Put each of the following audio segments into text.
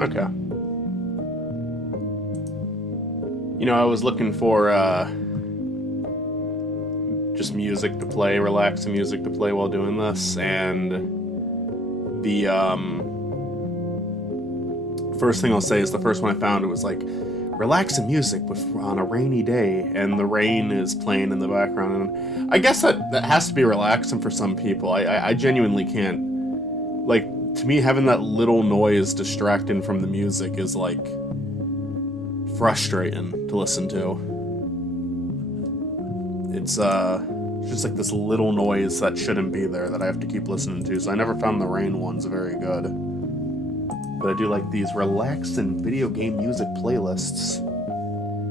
Okay. I was looking for just music to play, relaxing music to play while doing this, and the first thing I'll say is the first one I found, it was like relaxing music on a rainy day, and the rain is playing in the background, and I guess that has to be relaxing for some people. I genuinely can't, like, to me, having that little noise distracting from the music is like frustrating to listen to. It's just like this little noise that shouldn't be there that I have to keep listening to, so I never found the rain ones very good. But I do like these relaxing video game music playlists.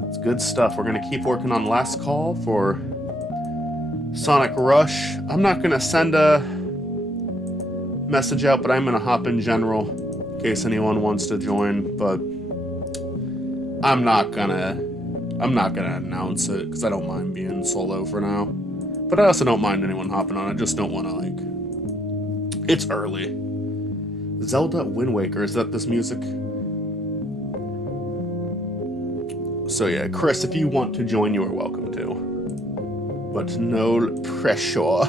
It's good stuff. We're gonna keep working on Last Call for Sonic Rush. I'm not gonna send a message out, but I'm gonna hop in general in case anyone wants to join, but I'm not gonna announce it because I don't mind being solo for now. But I also don't mind anyone hopping on. I just don't want to, like, it's early. Zelda Wind Waker, is that this music? So yeah, Chris, if you want to join, you are welcome to. But no pressure.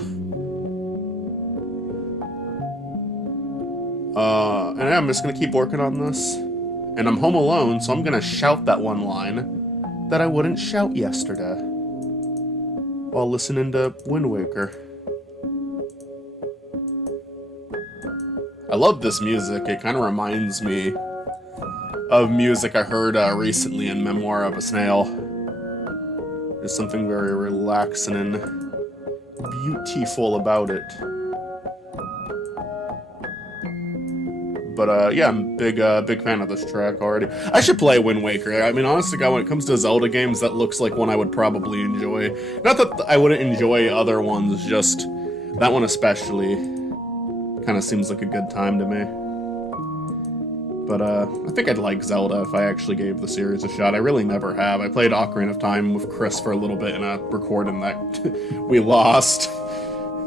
And I'm just gonna keep working on this. And I'm home alone, so I'm gonna shout that one line that I wouldn't shout yesterday while listening to Wind Waker. I love this music. It kind of reminds me of music I heard recently in Memoir of a Snail. There's something very relaxing and beautiful about it. But yeah, I'm big fan of this track already. I should play Wind Waker. I mean, honestly, when it comes to Zelda games, that looks like one I would probably enjoy. Not that I wouldn't enjoy other ones, just that one especially kind of seems like a good time to me. But I think I'd like Zelda if I actually gave the series a shot. I really never have. I played Ocarina of Time with Chris for a little bit in a recording that we lost,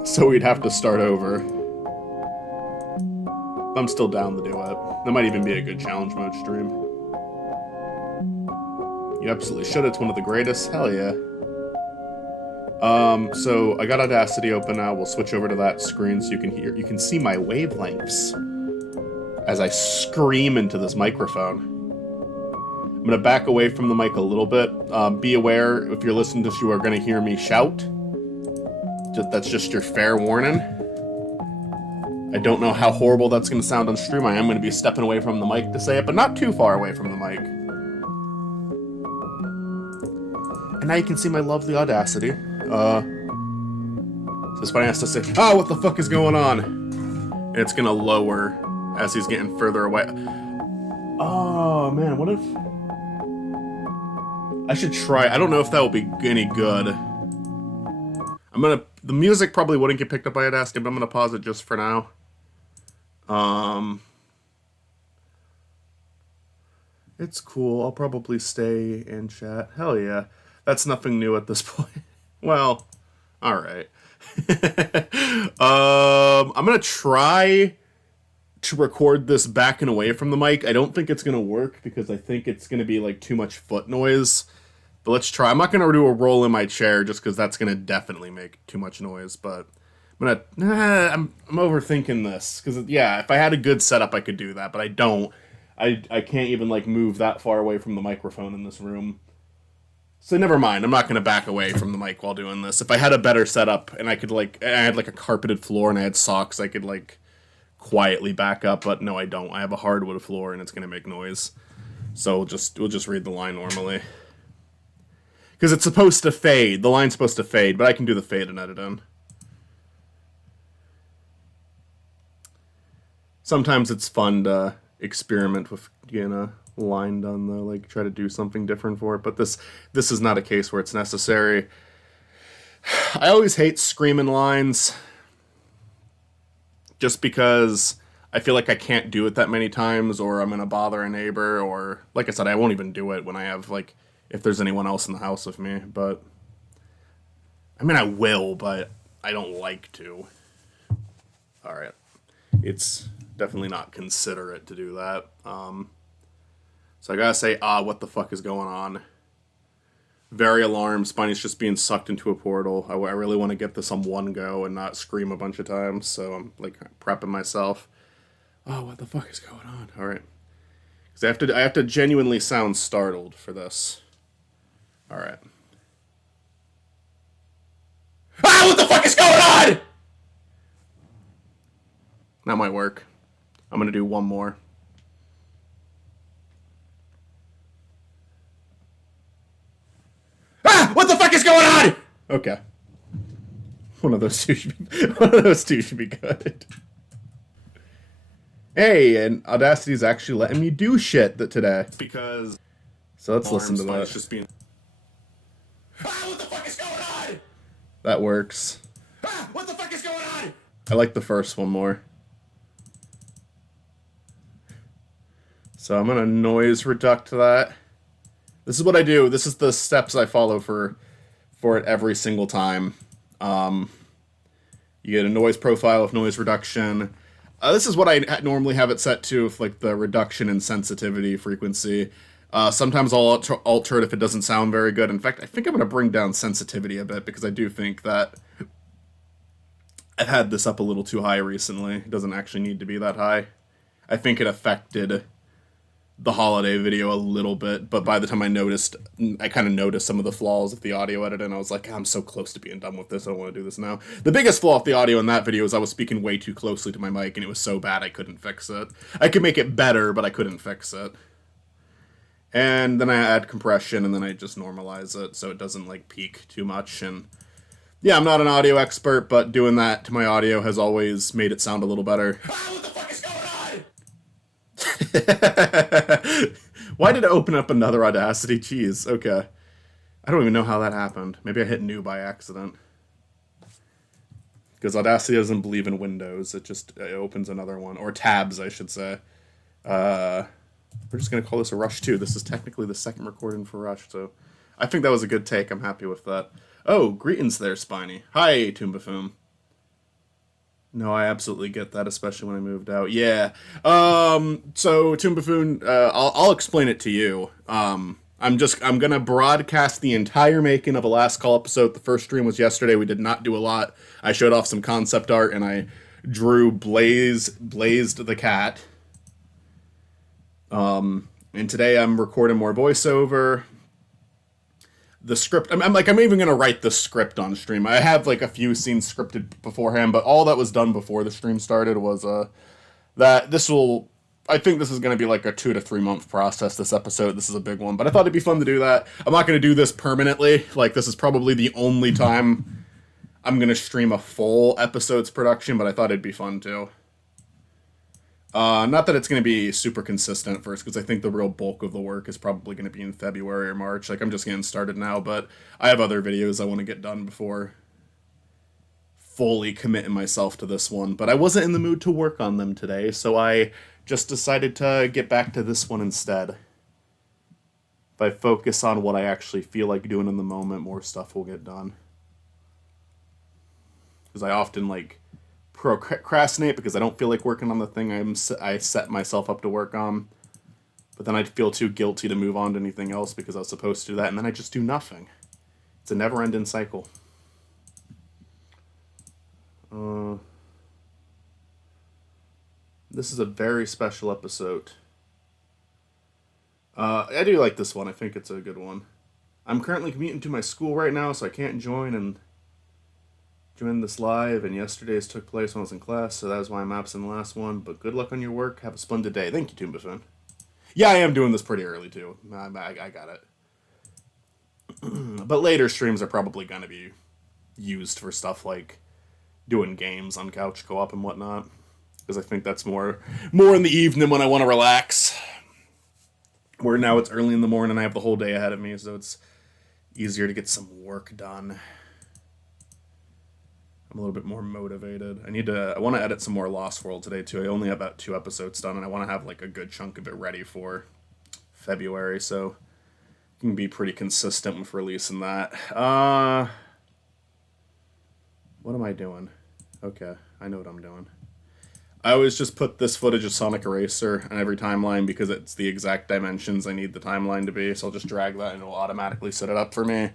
so we'd have to start over. I'm still down to do it. That might even be a good challenge mode stream. You absolutely should. It's one of the greatest. Hell yeah. So I got Audacity open now. We'll switch over to that screen so you can see my wavelengths as I scream into this microphone. I'm gonna back away from the mic a little bit. Be aware, if you're listening to this, you are gonna hear me shout. That's just your fair warning. I don't know how horrible that's going to sound on stream. I am going to be stepping away from the mic to say it, but not too far away from the mic. And now you can see my lovely Audacity. So Spiny has to say, "Oh, what the fuck is going on?" And it's going to lower as he's getting further away. Oh, man, what if... I should try. I don't know if that will be any good. The music probably wouldn't get picked up by Audacity, but I'm going to pause it just for now. It's cool. I'll probably stay and chat. Hell yeah. That's nothing new at this point. Well, alright. I'm gonna try to record this back and away from the mic. I don't think it's gonna work because I think it's gonna be like too much foot noise. But let's try. I'm not gonna do a roll in my chair just because that's gonna definitely make too much noise, but I'm overthinking this, because, yeah, if I had a good setup, I could do that, but I don't. I can't even, like, move that far away from the microphone in this room. So never mind, I'm not going to back away from the mic while doing this. If I had a better setup, and I had, like, a carpeted floor, and I had socks, I could, like, quietly back up, but no, I don't. I have a hardwood floor, and it's going to make noise. So we'll just read the line normally. Because it's supposed to fade. The line's supposed to fade, but I can do the fade and edit in. Sometimes it's fun to experiment with getting a line done, though, like try to do something different for it, but this is not a case where it's necessary. I always hate screaming lines just because I feel like I can't do it that many times, or I'm gonna bother a neighbor, or, like I said, I won't even do it when I have, like, if there's anyone else in the house with me, but I mean, I will, but I don't like to. Alright. It's definitely not considerate to do that. So I gotta say, what the fuck is going on? Very alarmed. Spiney's just being sucked into a portal. I really want to get this on one go and not scream a bunch of times, so I'm like prepping myself. Oh, what the fuck is going on? All right, because I have to genuinely sound startled for this. All right. Ah, what the fuck is going on? That might work. I'm gonna do one more. Ah, what the fuck is going on? Okay. One of those two should be good. Hey, and Audacity's actually letting me do shit today. Because So let's listen to that. just being. Ah, what the fuck is going on? That works. Ah, what the fuck is going on? I like the first one more. So I'm gonna noise reduct that. This is what I do. This is the steps I follow for it every single time. You get a noise profile with noise reduction. This is what I normally have it set to, with like the reduction in sensitivity frequency. Sometimes I'll alter it if it doesn't sound very good. In fact, I think I'm going to bring down sensitivity a bit, because I do think that I've had this up a little too high recently. It doesn't actually need to be that high. I think it affected the holiday video a little bit, but by the time I kind of noticed some of the flaws of the audio edit, and I was like, I'm so close to being done with this, I don't want to do this now. The biggest flaw of the audio in that video is I was speaking way too closely to my mic, and it was so bad I couldn't fix it. I could make it better, but I couldn't fix it. And then I add compression, and then I just normalize it so it doesn't like peak too much. And yeah, I'm not an audio expert, but doing that to my audio has always made it sound a little better. Ah, what the fuck is going on? Why did it open up another Audacity? Jeez, okay. I don't even know how that happened. Maybe I hit new by accident. Because Audacity doesn't believe in Windows. It opens another one. Or tabs, I should say. We're just going to call this a Rush 2. This is technically the second recording for Rush, so I think that was a good take. I'm happy with that. Oh, greetings there, Spiny. Hi, Toon Buffoon. No, I absolutely get that, especially when I moved out. Yeah. So Toon Buffoon, I'll explain it to you. I'm gonna broadcast the entire making of a Last Call episode. The first stream was yesterday. We did not do a lot. I showed off some concept art, and I drew Blazed the cat. And today I'm recording more voiceover. The script, I'm even gonna write the script on stream. I have like a few scenes scripted beforehand, but all that was done before the stream started was I think this is gonna be like a 2 to 3 month process. This episode, this is a big one, but I thought it'd be fun to do that. I'm not gonna do this permanently. Like, this is probably the only time I'm gonna stream a full episode's production, but I thought it'd be fun too. Not that it's going to be super consistent at first, because I think the real bulk of the work is probably going to be in February or March. Like, I'm just getting started now, but I have other videos I want to get done before fully committing myself to this one. But I wasn't in the mood to work on them today, so I just decided to get back to this one instead. If I focus on what I actually feel like doing in the moment, more stuff will get done. Because I often, like, procrastinate because I don't feel like working on the thing I set myself up to work on. But then I feel too guilty to move on to anything else because I was supposed to do that, and then I just do nothing. It's a never-ending cycle. This is a very special episode. I do like this one. I think it's a good one. I'm currently commuting to my school right now, so I can't join this live, and yesterday's took place when I was in class, so that was why I'm absent the last one. But good luck on your work. Have a splendid day. Thank you, Toon Buffoon. Yeah, I am doing this pretty early, too. I got it. But later streams are probably going to be used for stuff like doing games on couch co-op and whatnot. Because I think that's more in the evening when I want to relax. Where now it's early in the morning and I have the whole day ahead of me, so it's easier to get some work done. I'm a little bit more motivated. I want to edit some more Lost World today too. I only have about 2 episodes done, and I want to have like a good chunk of it ready for February, so I can be pretty consistent with releasing that. What am I doing? Okay, I know what I'm doing. I always just put this footage of Sonic Eraser on every timeline because it's the exact dimensions I need the timeline to be. So I'll just drag that and it'll automatically set it up for me.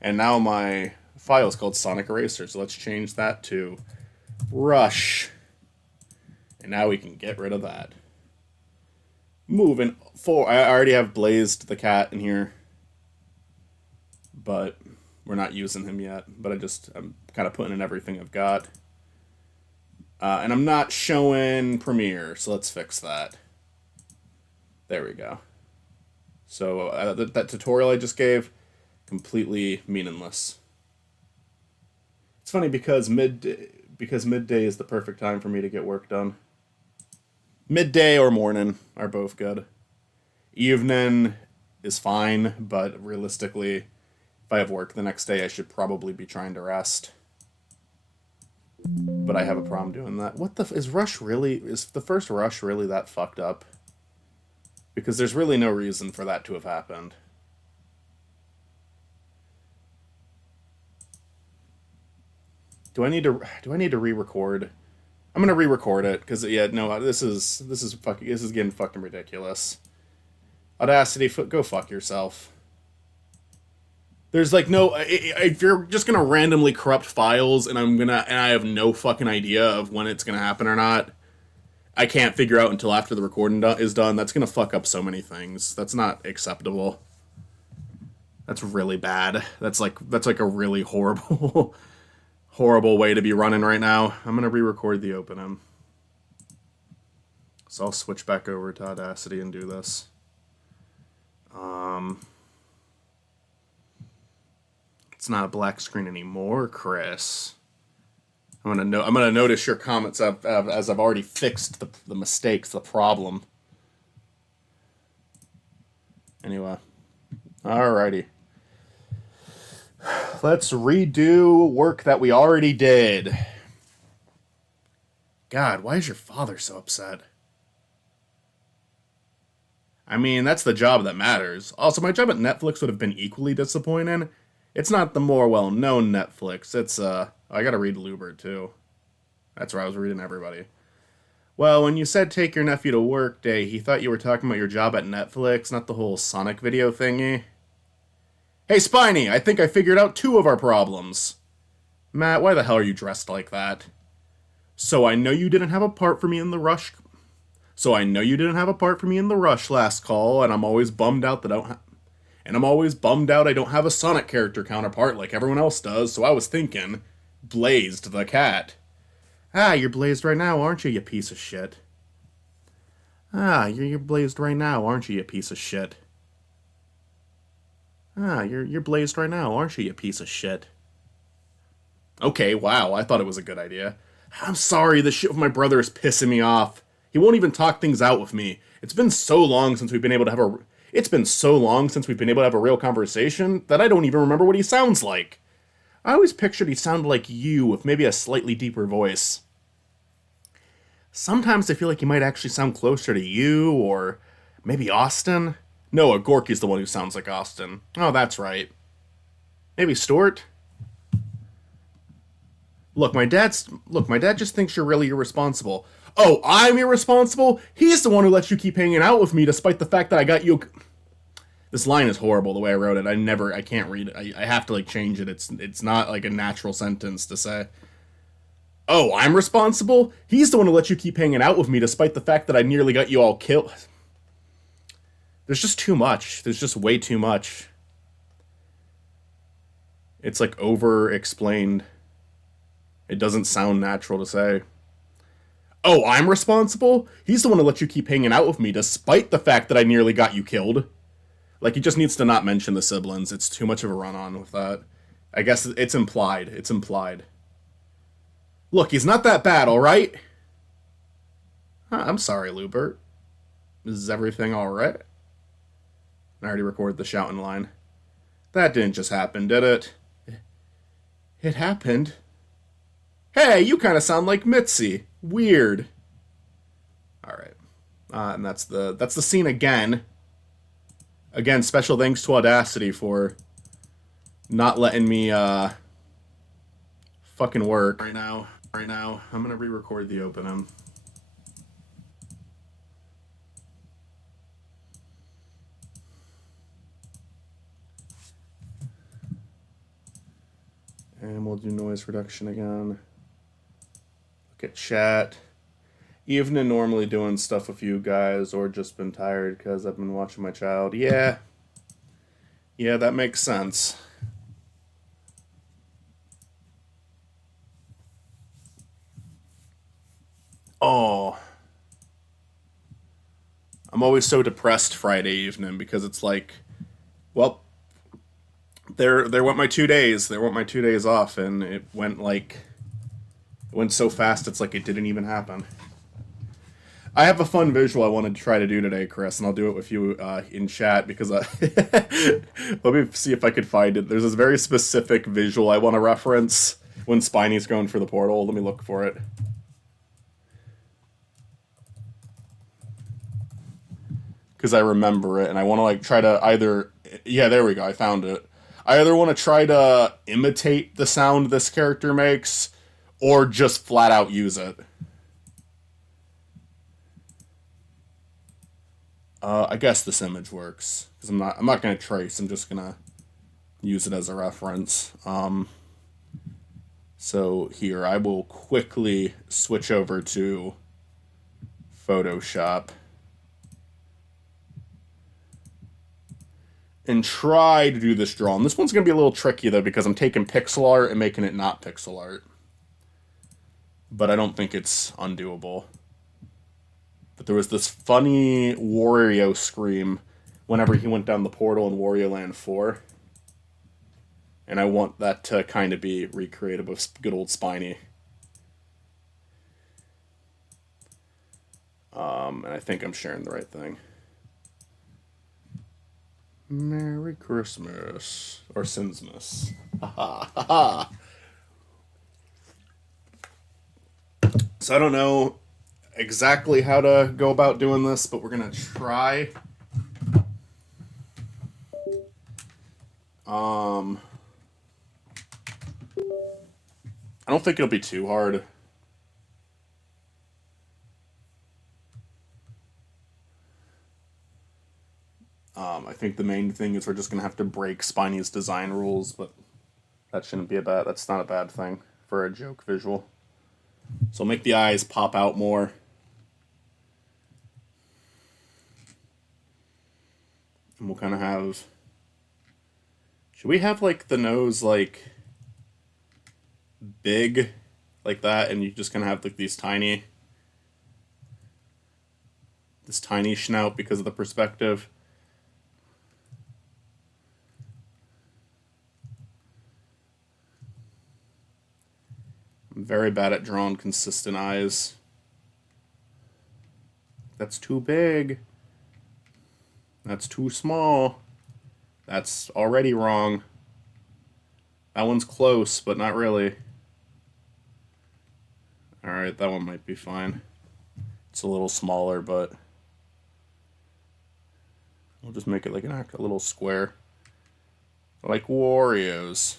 And now my file is called Sonic Eraser. So let's change that to Rush. And now we can get rid of that. Moving forward. I already have Blazed the cat in here. But we're not using him yet. But I'm kind of putting in everything I've got. And I'm not showing Premiere, so let's fix that. There we go. So that tutorial I just gave, completely meaningless. It's funny because midday is the perfect time for me to get work done. Midday or morning are both good. Evening is fine, but realistically, if I have work the next day, I should probably be trying to rest. But I have a problem doing that. What the... Is the first Rush really that fucked up? Because there's really no reason for that to have happened. Do I need to re-record? I'm gonna re-record it, because, yeah, no, this is getting fucking ridiculous. Audacity, go fuck yourself. There's like no, if you're just gonna randomly corrupt files and I have no fucking idea of when it's gonna happen or not, I can't figure out until after the recording is done. That's gonna fuck up so many things. That's not acceptable. That's really bad. That's like a really horrible, horrible way to be running right now. I'm gonna re-record the opening. So I'll switch back over to Audacity and do this. It's not a black screen anymore, Chris. I'm gonna notice your comments as I've already fixed the mistakes, the problem. Anyway, alrighty. Let's redo work that we already did. God, why is your father so upset? I mean, that's the job that matters. Also, my job at Netflix would have been equally disappointing. It's not the more well-known Netflix. It's, I gotta read Lubert, too. That's where I was reading everybody. Well, when you said take your nephew to work day, he thought you were talking about your job at Netflix, not the whole Sonic video thingy. Hey, Spiny, I think I figured out 2 of our problems. Matt, why the hell are you dressed like that? So I know you didn't have a part for me in the Rush last call, and I'm always bummed out I don't have a Sonic character counterpart like everyone else does, so I was thinking, Blazed the cat. Ah, you're Blazed right now, aren't you, you piece of shit? Ah, you're Blazed right now, aren't you, you piece of shit? Ah, you're Blazed right now, aren't you, you piece of shit? Okay, wow, I thought it was a good idea. I'm sorry, the shit with my brother is pissing me off. He won't even talk things out with me. It's been so long since we've been able to have a real conversation that I don't even remember what he sounds like. I always pictured he sounded like you with maybe a slightly deeper voice. Sometimes I feel like he might actually sound closer to you, or maybe Austin. No, Gorky's the one who sounds like Austin. Oh, that's right. Maybe Stuart? Look, my dad just thinks you're really irresponsible. Oh, I'm irresponsible? He's the one who lets you keep hanging out with me despite the fact that I got you... This line is horrible the way I wrote it. I can't read it. I have to, like, change it. It's not, like, a natural sentence to say. Oh, I'm responsible? He's the one who let you keep hanging out with me despite the fact that I nearly got you all killed. There's just too much. There's just way too much. It's, like, over-explained. It doesn't sound natural to say. Oh, I'm responsible? He's the one who let you keep hanging out with me despite the fact that I nearly got you killed. Like, he just needs to not mention the siblings. It's too much of a run-on with that. I guess it's implied. It's implied. Look, he's not that bad, alright? I'm sorry, Lubert. Is everything alright? I already recorded the shouting line. That didn't just happen, did it? It happened. Hey, you kind of sound like Mitzi. Weird. Alright. And that's the scene again. Again, special thanks to Audacity for not letting me, fucking work right now. I'm gonna re-record the opening. And we'll do noise reduction again. Look at chat. Evening normally doing stuff with you guys, or just been tired because I've been watching my child. Yeah. Yeah, that makes sense. Oh. I'm always so depressed Friday evening because it's like, well, there went my 2 days. There went my 2 days off, and it went so fast. It's like it didn't even happen. I have a fun visual I wanted to try to do today, Chris, and I'll do it with you in chat because let me see if I could find it. There's this very specific visual I want to reference when Spiney's going for the portal. Let me look for it. Because I remember it, and I want to like try to either. Yeah, there we go. I found it. I either want to try to imitate the sound this character makes, or just flat out use it. I guess this image works because I'm not gonna trace. I'm just gonna use it as a reference. So here I will quickly switch over to Photoshop and try to do this drawing. This one's gonna be a little tricky though because I'm taking pixel art and making it not pixel art, but I don't think it's undoable. But there was this funny Wario scream whenever he went down the portal in Wario Land 4. And I want that to kind of be recreated with good old Spiny. And I think I'm sharing the right thing. Merry Christmas. Or Sinsmas. Ha ha ha. So I don't know exactly how to go about doing this, but we're gonna try. I don't think it'll be too hard. I think the main thing is we're just gonna have to break Spiney's design rules, but that's not a bad thing for a joke visual. So make the eyes pop out more. And we'll kind of have... Should we have, like, the nose, like, big, like that, and you just kind of have, like, this tiny schnout because of the perspective? I'm very bad at drawing consistent eyes. That's too big. That's too small. That's already wrong. That one's close, but not really. Alright, that one might be fine. It's a little smaller, but we'll just make it like a little square. Like Wario's.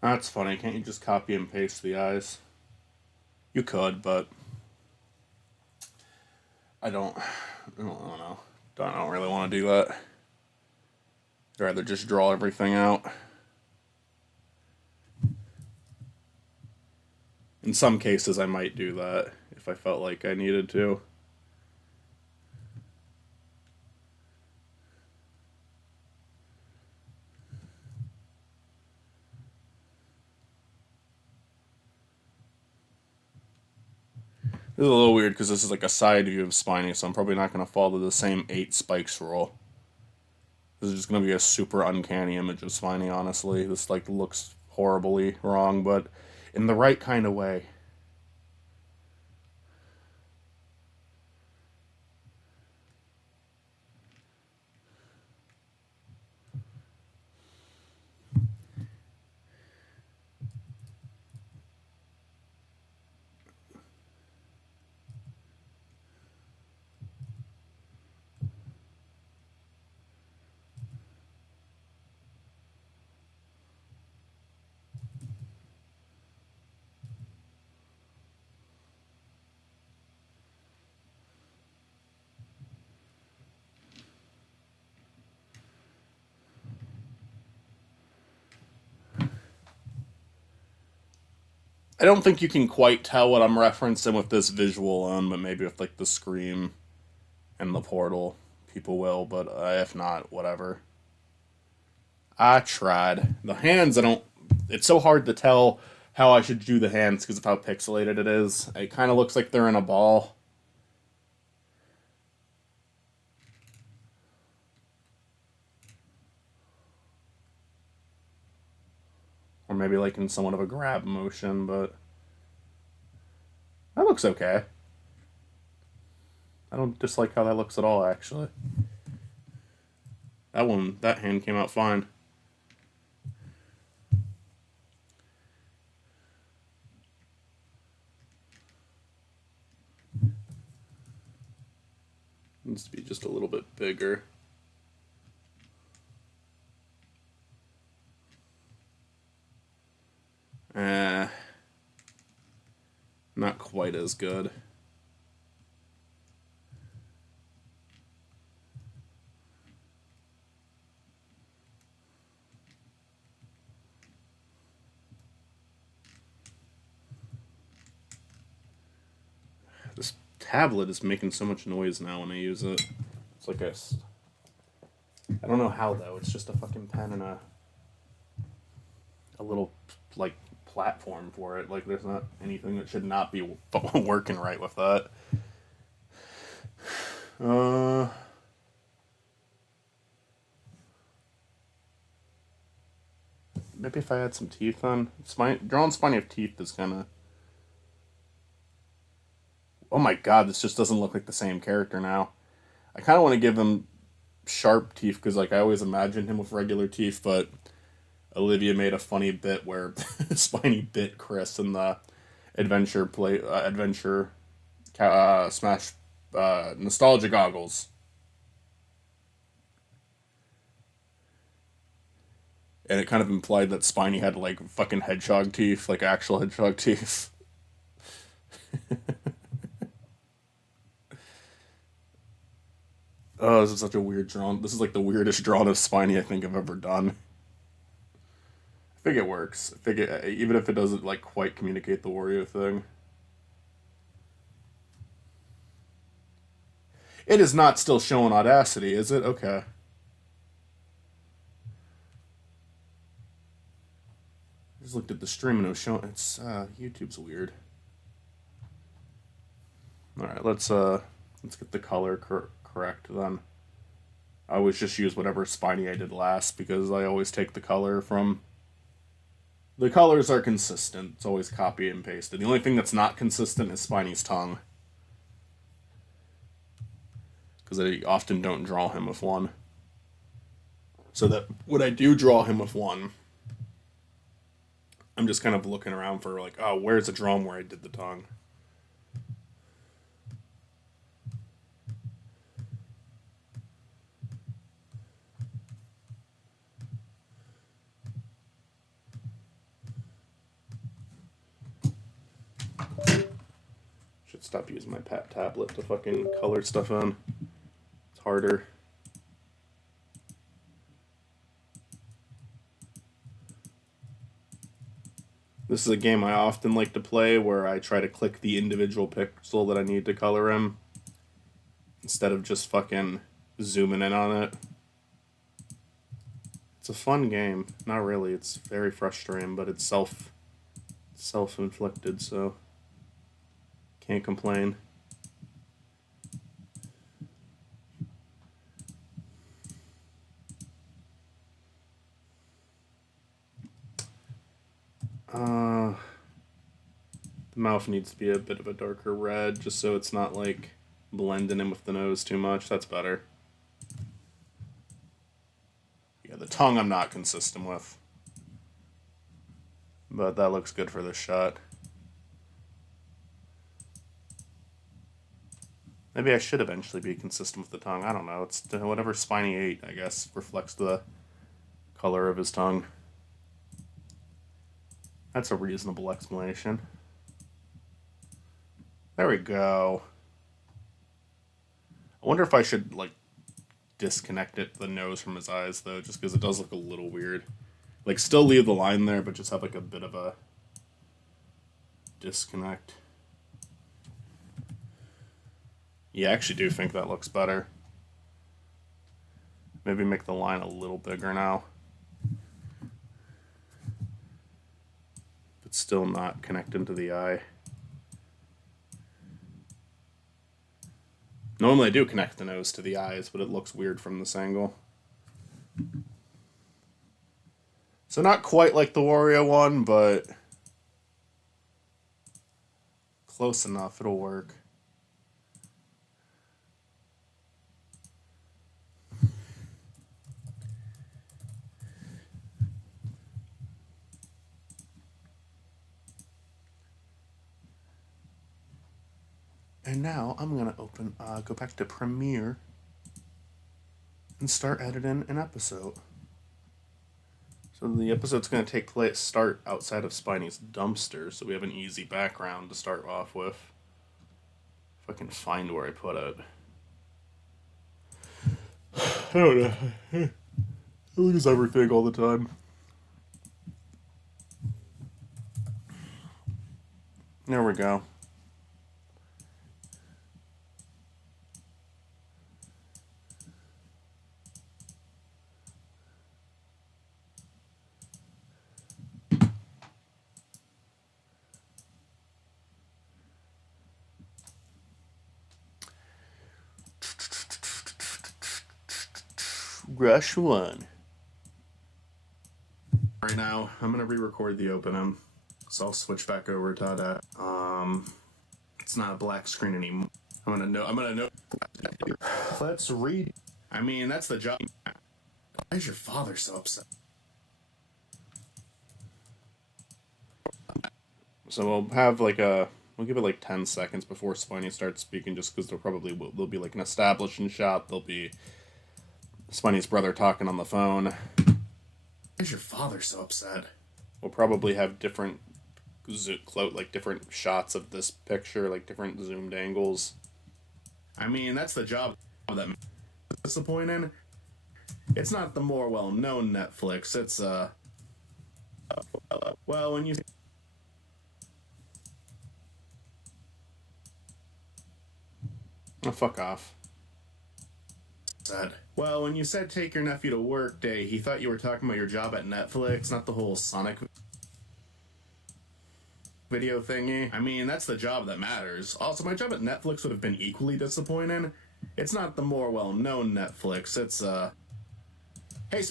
That's funny. Can't you just copy and paste the eyes? You could, but I don't know. I don't really want to do that. I'd rather just draw everything out. In some cases, I might do that if I felt like I needed to. This is a little weird because this is like a side view of Spiny, so I'm probably not going to follow the same 8 spikes rule. This is just going to be a super uncanny image of Spiny, honestly. This like looks horribly wrong, but in the right kind of way. I don't think you can quite tell what I'm referencing with this visual on, but maybe with like the scream and the portal, people will. But if not, whatever. I tried. The hands, I don't. It's so hard to tell how I should do the hands because of how pixelated it is. It kind of looks like they're in a ball. Or maybe like in somewhat of a grab motion, but that looks okay. I don't dislike how that looks at all, actually. That hand came out fine. Needs to be just a little bit bigger. Not quite as good. This tablet is making so much noise now when I use it. It's like I don't know how though. It's just a fucking pen and a little like platform for it. Like there's not anything that should not be working right with that. Maybe if I had some teeth on. Drawing Spiny of teeth is kind of. Oh my god, this just doesn't look like the same character now. I kind of want to give him sharp teeth because like I always imagined him with regular teeth, but Olivia made a funny bit where Spiny bit Chris in the adventure Smash nostalgia goggles. And it kind of implied that Spiny had like fucking hedgehog teeth, like actual hedgehog teeth. Oh, this is such a weird drawing. This is like the weirdest drawing of Spiny I think I've ever done. I think it works. I think even if it doesn't like quite communicate the Wario thing. It is not still showing Audacity, is it? Okay. I just looked at the stream and it was showing. It's YouTube's weird. All right, let's get the color correct then. I always just use whatever Spiny I did last because I always take the color from. The colors are consistent. It's always copy and pasted. The only thing that's not consistent is Spiny's tongue. Because I often don't draw him with one. So that when I do draw him with one, I'm just kind of looking around for like, oh, where's the drum where I did the tongue? Should stop using my tablet to fucking color stuff in. It's harder. This is a game I often like to play where I try to click the individual pixel that I need to color him instead of just fucking zooming in on it. It's a fun game. Not really. It's very frustrating, but it's self-inflicted, so Can't complain. The mouth needs to be a bit of a darker red, just so it's not like blending in with the nose too much. That's better. Yeah, the tongue I'm not consistent with. But that looks good for this shot. Maybe I should eventually be consistent with the tongue. I don't know. It's whatever Spiny ate, I guess, reflects the color of his tongue. That's a reasonable explanation. There we go. I wonder if I should, like, disconnect the nose from his eyes, though, just because it does look a little weird. Like, still leave the line there, but just have, like, a bit of a disconnect. Yeah, I actually do think that looks better. Maybe make the line a little bigger now. But still not connected to the eye. Normally I do connect the nose to the eyes, but it looks weird from this angle. So not quite like the Wario one, but close enough, it'll work. And now I'm gonna go back to Premiere and start editing an episode. So the episode's gonna start outside of Spiny's dumpster, so we have an easy background to start off with. If I can find where I put it. I don't know. I lose everything all the time. There we go. Rush 1. Right now, I'm gonna re-record the opening, so I'll switch back over to that. It's not a black screen anymore. I'm gonna know. Let's read. I mean, that's the job. Why is your father so upset? So we'll have we'll give it like 10 seconds before Spiny starts speaking, just because there'll be like an establishing shot. There'll be Spiny's brother talking on the phone. Why is your father so upset? We'll probably have different different shots of this picture, like different zoomed angles. I mean, that's the job that disappointing. It's not the more well-known Netflix. It's well, when you fuck off. Said. Well, when you said take your nephew to work day, he thought you were talking about your job at Netflix, not the whole Sonic video thingy. I mean, that's the job that matters. Also, my job at Netflix would have been equally disappointing. It's not the more well-known Netflix. It's hey.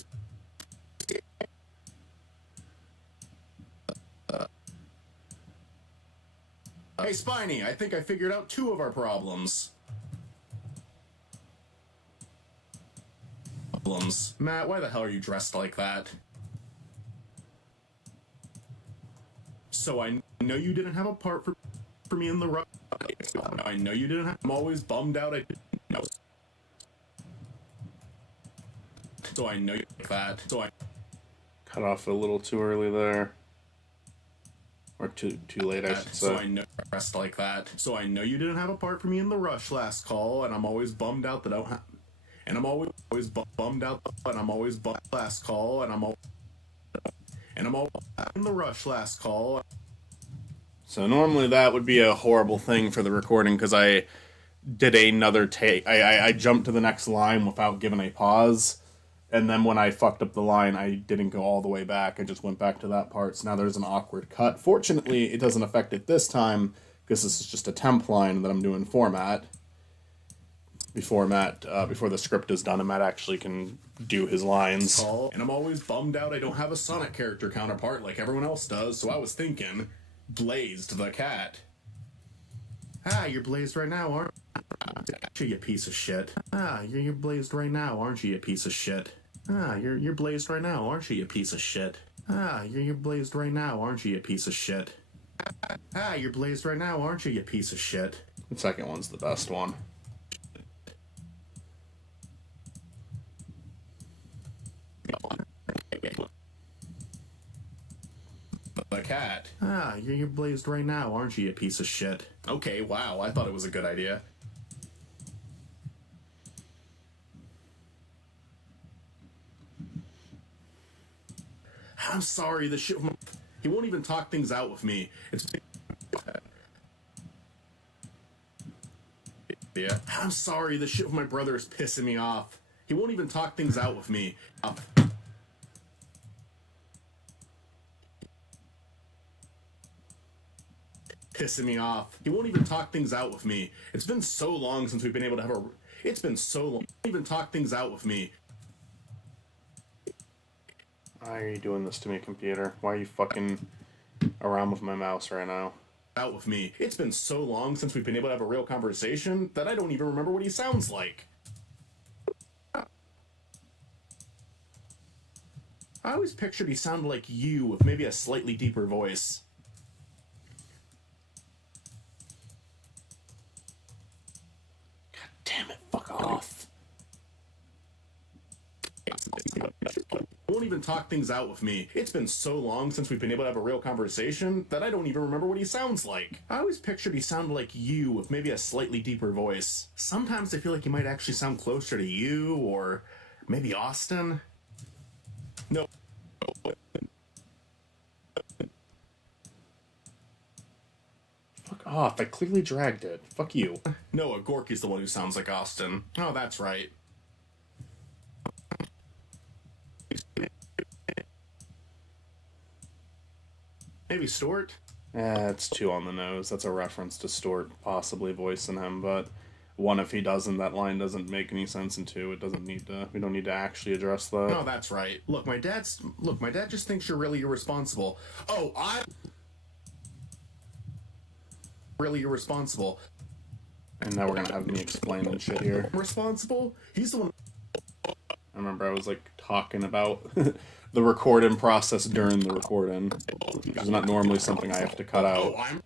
Hey, Spiny, I think I figured out 2 of our problems. Matt, why the hell are you dressed like that? So I know you didn't have a part for me in the rush. I know you didn't have. I'm always bummed out. I didn't know. So I know you like that. So I cut off a little too early there, or too late, I should say. So I know dressed like that. So I know you didn't have a part for me in the rush last call, and I'm always bummed out that I don't have. And I'm always bummed out, and I'm always bummed last call, and I'm always in the rush last call. So normally that would be a horrible thing for the recording, because I did another take. I jumped to the next line without giving a pause, and then when I fucked up the line, I didn't go all the way back. I just went back to that part, so now there's an awkward cut. Fortunately, it doesn't affect it this time, because this is just a temp line that I'm doing format. Before the script is done and Matt actually can do his lines. And I'm always bummed out I don't have a Sonic character counterpart like everyone else does, so I was thinking, Blazed the cat. Ah, you're blazed right now, aren't you, you piece of shit? Ah, you're blazed right now, aren't you, you piece of shit? Ah, you're blazed right now, aren't you, you piece of shit? Ah, you're blazed right now, aren't you, you piece of shit? Ah, you're blazed right now, aren't you, you piece of shit? The second one's the best one. The cat. Ah, you're blazed right now, aren't you, you piece of shit? Okay, wow, I thought it was a good idea. I'm sorry, the shit. He won't even talk things out with me. Yeah. I'm sorry, the shit with my brother is pissing me off. He won't even talk things out with me. Pissing me off. He won't even talk things out with me. It's been so long since we've been able to have a... It's been so long. He won't even talk things out with me. Why are you doing this to me, computer? Why are you fucking around with my mouse right now? Out with me. It's been so long since we've been able to have a real conversation that I don't even remember what he sounds like. I always pictured he sounded like you with maybe a slightly deeper voice. God damn it, fuck off. Won't even talk things out with me. It's been so long since we've been able to have a real conversation that I don't even remember what he sounds like. I always pictured he sounded like you with maybe a slightly deeper voice. Sometimes I feel like he might actually sound closer to you, or maybe Austin. No. Fuck off, I clearly dragged it. Fuck you. No, Gorky's the one who sounds like Austin. Oh, that's right. Maybe Stuart? It's too on the nose. That's a reference to Stuart possibly voicing him, but one, if he doesn't, that line doesn't make any sense, and two, it doesn't need to, we don't need to actually address that. No, that's right. Look, my dad just thinks you're really irresponsible. Oh, I'm really irresponsible. And now we're gonna have me explaining shit here. Responsible? He's the one. I remember I was like talking about the recording process during the recording, which is not normally something I have to cut out. Oh, I'm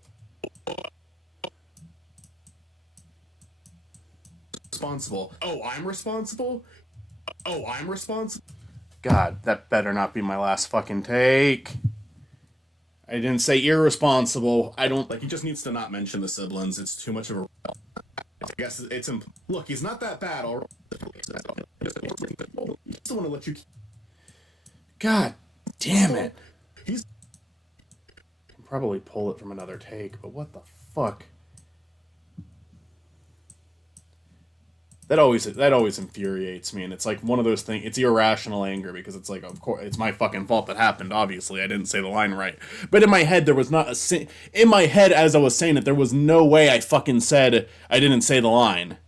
responsible. Oh, I'm responsible? Oh, I'm responsible? God, that better not be my last fucking take. I didn't say irresponsible. I don't... Like, he just needs to not mention the siblings. It's too much of a... I guess it's... Look, he's not that bad, alright? I just want to let you... God damn it. I can probably pull it from another take, but what the fuck? That always infuriates me, and it's like one of those things. It's irrational anger because it's like, of course, it's my fucking fault that happened. Obviously, I didn't say the line right, but in my head there was not a in my head as I was saying it, there was no way I fucking said I didn't say the line.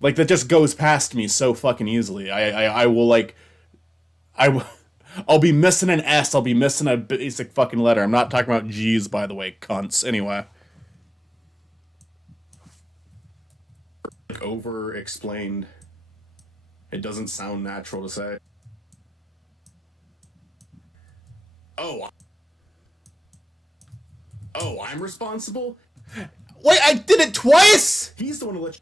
Like, that just goes past me so fucking easily. I will like, I'll be missing an S. I'll be missing a basic fucking letter. I'm not talking about G's, by the way, cunts. Anyway. Over-explained. It doesn't sound natural to say. Oh, I'm responsible? Wait, I did it twice?! He's the one who let you...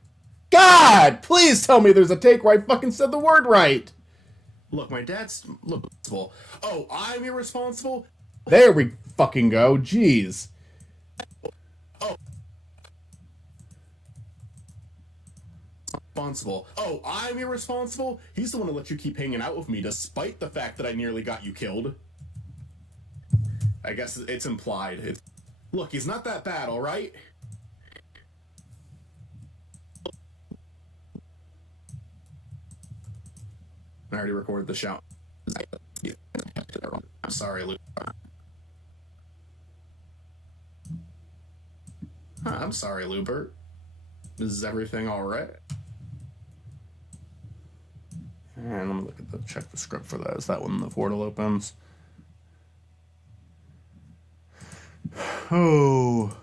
God! Please tell me there's a take where I fucking said the word right! Look, my dad's... Look, oh, I'm irresponsible? There we fucking go. Jeez. Oh. Responsible. Oh, I'm irresponsible? He's the one who let you keep hanging out with me despite the fact that I nearly got you killed. I guess it's implied. Look, he's not that bad, alright? I already recorded the shout. I'm sorry, Luke. I'm sorry, Lubert. Is everything alright? And let me look at check the script for that. Is that when the portal opens? Oh.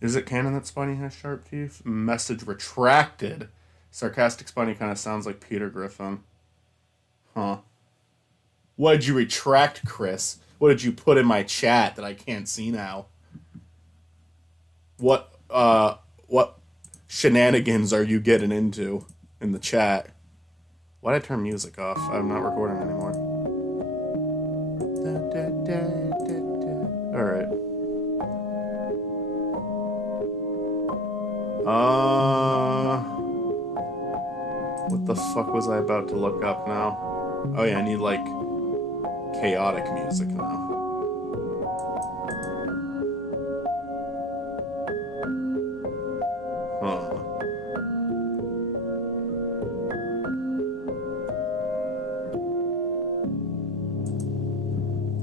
Is it canon that Spiny has sharp teeth? Message retracted. Sarcastic Spiny kind of sounds like Peter Griffin. Huh. What did you retract, Chris? What did you put in my chat that I can't see now? What shenanigans are you getting into in the chat? Why'd I turn music off? I'm not recording anymore. Alright. What the fuck was I about to look up now? Oh yeah, I need like chaotic music now. Huh.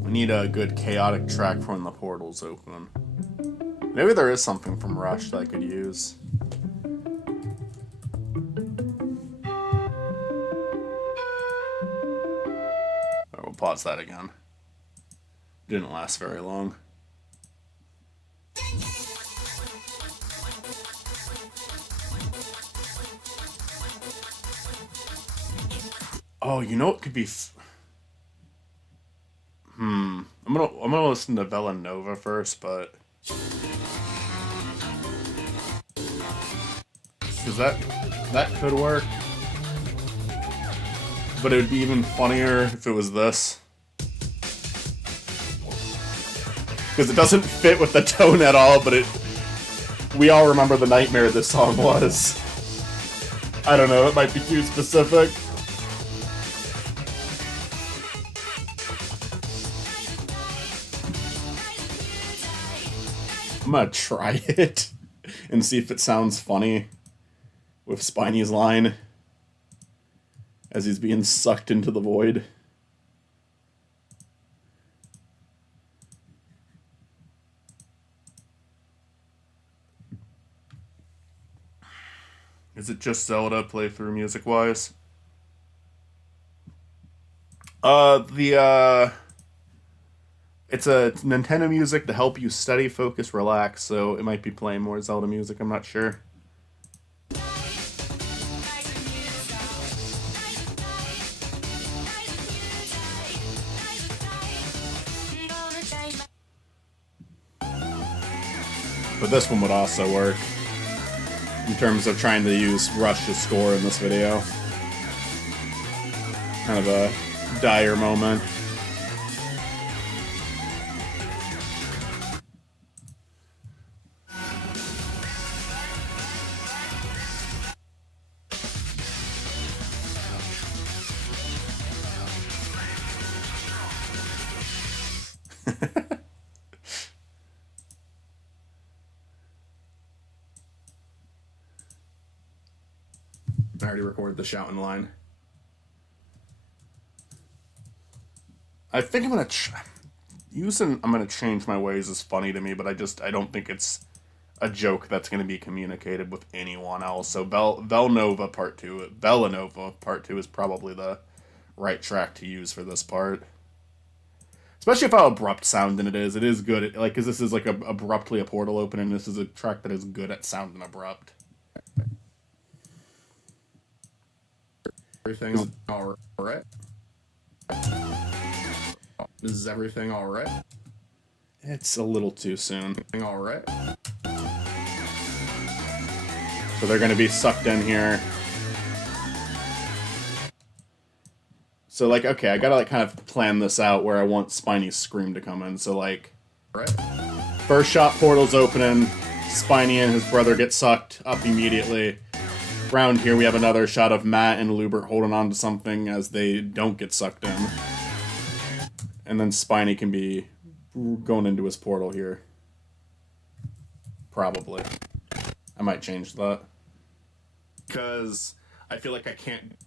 I need a good chaotic track for when the portal's open. Maybe there is something from Rush that I could use. Oh, we'll pause that again. Didn't last very long. Oh, you know what could be? I'm gonna listen to Villanova first, but because that could work. But it would be even funnier if it was this. Because it doesn't fit with the tone at all, but we all remember the nightmare this song was. I don't know, it might be too specific. I'm gonna try it and see if it sounds funny with Spiny's line as he's being sucked into the void. Is it just Zelda playthrough music-wise? It's a Nintendo music to help you study, focus, relax, so it might be playing more Zelda music, I'm not sure. But this one would also work in terms of trying to use Rush's score in this video. Kind of a dire moment. I already recorded the shouting line. I think I'm gonna I'm gonna change my ways is funny to me, but I don't think it's a joke that's gonna be communicated with anyone else. So Villanova Part 2 is probably the right track to use for this part. Especially if how abrupt sounding it is. It is good. Because this is like abruptly a portal opening. This is a track that is good at sounding abrupt. Everything's alright. Is everything alright? It's a little too soon. Alright. So they're gonna be sucked in here. So like, okay, I gotta like kind of plan this out where I want Spiny's scream to come in. So like, first shot, portal's opening. Spiny and his brother get sucked up immediately. Around here we have another shot of Matt and Lubert holding on to something as they don't get sucked in. And then Spiny can be going into his portal here. Probably. I might change that. Because I feel like I can't...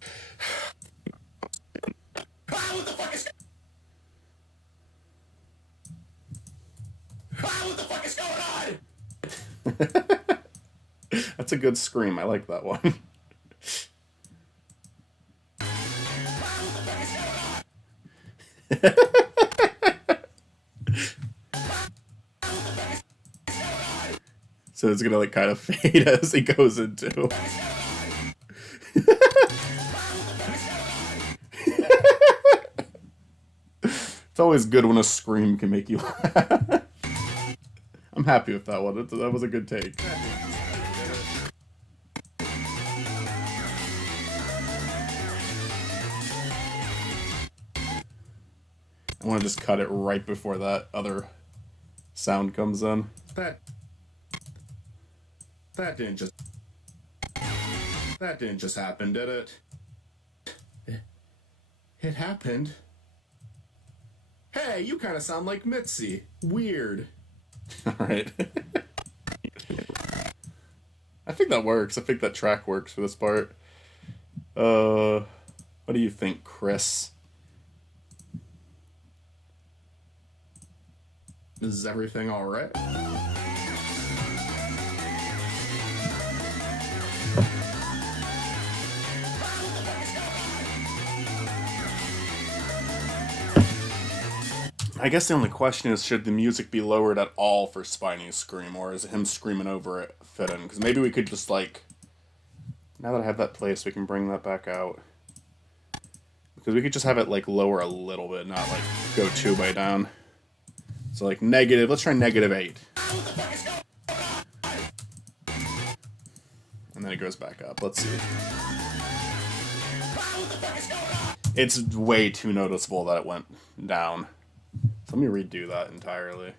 Ah, what the fuck is... is going on? That's a good scream. I like that one. So it's gonna like kind of fade as he goes into. It's always good when a scream can make you laugh. I'm happy with that one. That was a good take. I want to just cut it right before that other sound comes in. That didn't just happen, did it? It happened. Hey, you kind of sound like Mitzi. Weird. Alright. I think that works. I think that track works for this part. What do you think, Chris? Is everything alright? I guess the only question is, should the music be lowered at all for Spiney's scream, or is him screaming over it fit in? Because maybe we could just, like... Now that I have that placed, we can bring that back out. Because we could just have it, like, lower a little bit, not, like, go 2 way down. So, like, negative... Let's try -8. And then it goes back up. Let's see. It's way too noticeable that it went down. So let me redo that entirely.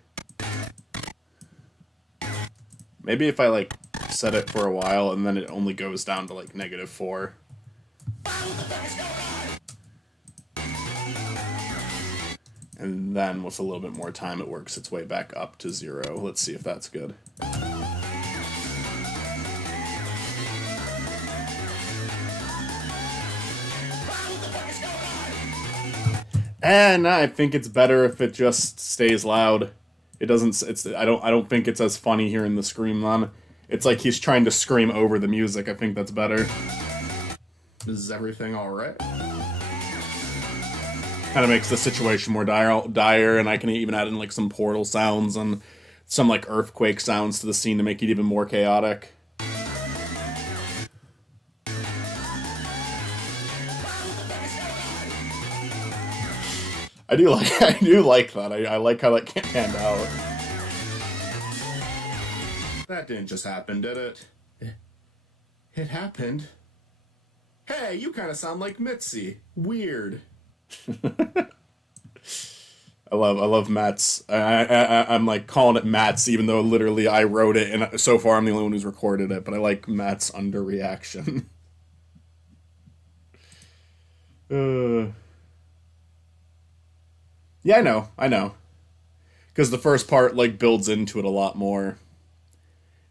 Maybe if I, like, set it for a while and then it only goes down to, like, -4. And then with a little bit more time it works its way back up to 0. Let's see if that's good. And I think it's better if it just stays loud. It doesn't. I don't think it's as funny hearing the scream then. It's like he's trying to scream over the music. I think that's better. Is everything alright? Kind of makes the situation more dire, and I can even add in like some portal sounds and some like earthquake sounds to the scene to make it even more chaotic. I do like that. I like how that panned out. That didn't just happen, did it? It happened. Hey, you kind of sound like Mitzi. Weird. I love Matt's. I'm like calling it Matt's, even though literally I wrote it, and so far I'm the only one who's recorded it. But I like Matt's underreaction. Yeah, I know. Because the first part, like, builds into it a lot more.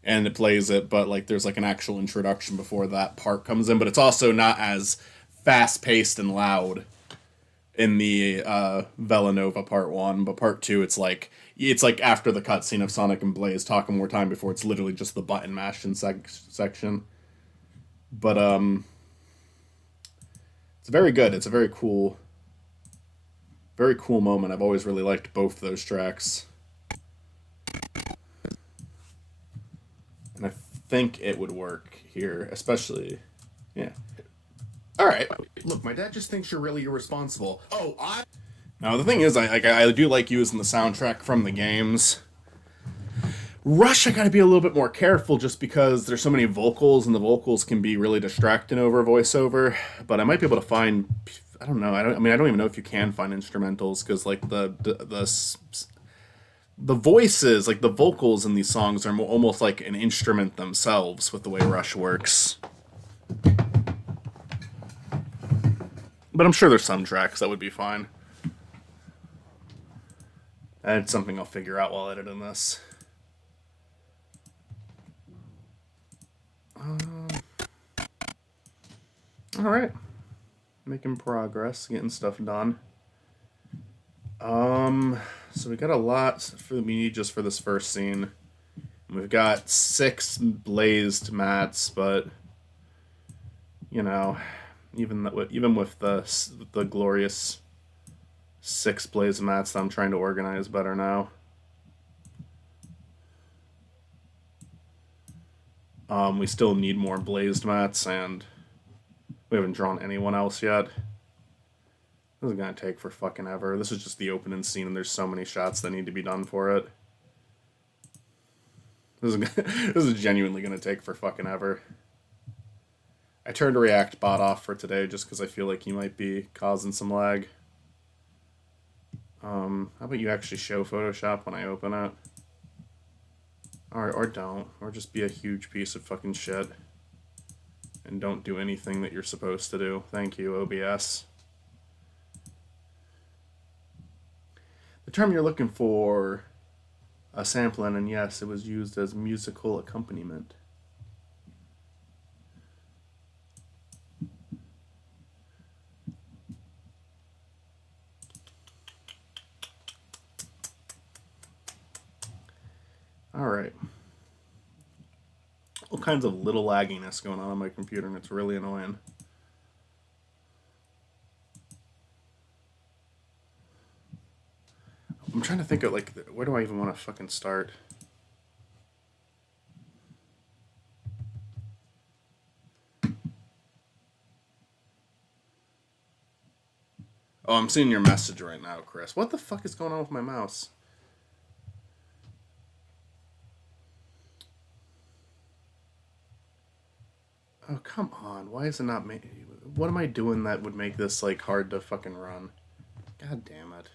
And it plays it, but, like, there's, like, an actual introduction before that part comes in. But it's also not as fast-paced and loud in the Villanova Part 1. But Part 2, it's like after the cutscene of Sonic and Blaze talking more time before it's literally just the button mashing section. But, it's very good. It's a very cool moment. I've always really liked both those tracks. And I think it would work here, especially, yeah. Alright. Look, my dad just thinks you're really irresponsible. Oh, Now, the thing is, I do like using the soundtrack from the games. Rush, I gotta be a little bit more careful just because there's so many vocals, and the vocals can be really distracting over voiceover. But I might be able to find... I don't know. I don't even know if you can find instrumentals, because like the voices, like the vocals in these songs are almost like an instrument themselves with the way Rush works. But I'm sure there's some tracks that would be fine. And it's something I'll figure out while editing this. All right. Making progress, getting stuff done. So we got a lot for we need just for this first scene. We've got 6 blazed mats, but you know, even with the glorious 6 blazed mats that I'm trying to organize better now. We still need more blazed mats, and we haven't drawn anyone else yet. This is gonna take for fucking ever. This is just the opening scene, and there's so many shots that need to be done for it. This is genuinely gonna take for fucking ever. I turned React bot off for today just because I feel like you might be causing some lag. How about you actually show Photoshop when I open it? Or don't. Or just be a huge piece of fucking shit. And don't do anything that you're supposed to do. Thank you, OBS. The term you're looking for, a sampling, and yes, it was used as musical accompaniment. Alright. All kinds of little lagginess going on my computer, and it's really annoying. I'm trying to think of, like, where do I even want to fucking start? Oh, I'm seeing your message right now, Chris. What the fuck is going on with my mouse? Oh, come on. Why is it not me? What am I doing that would make this, like, hard to fucking run? God damn it.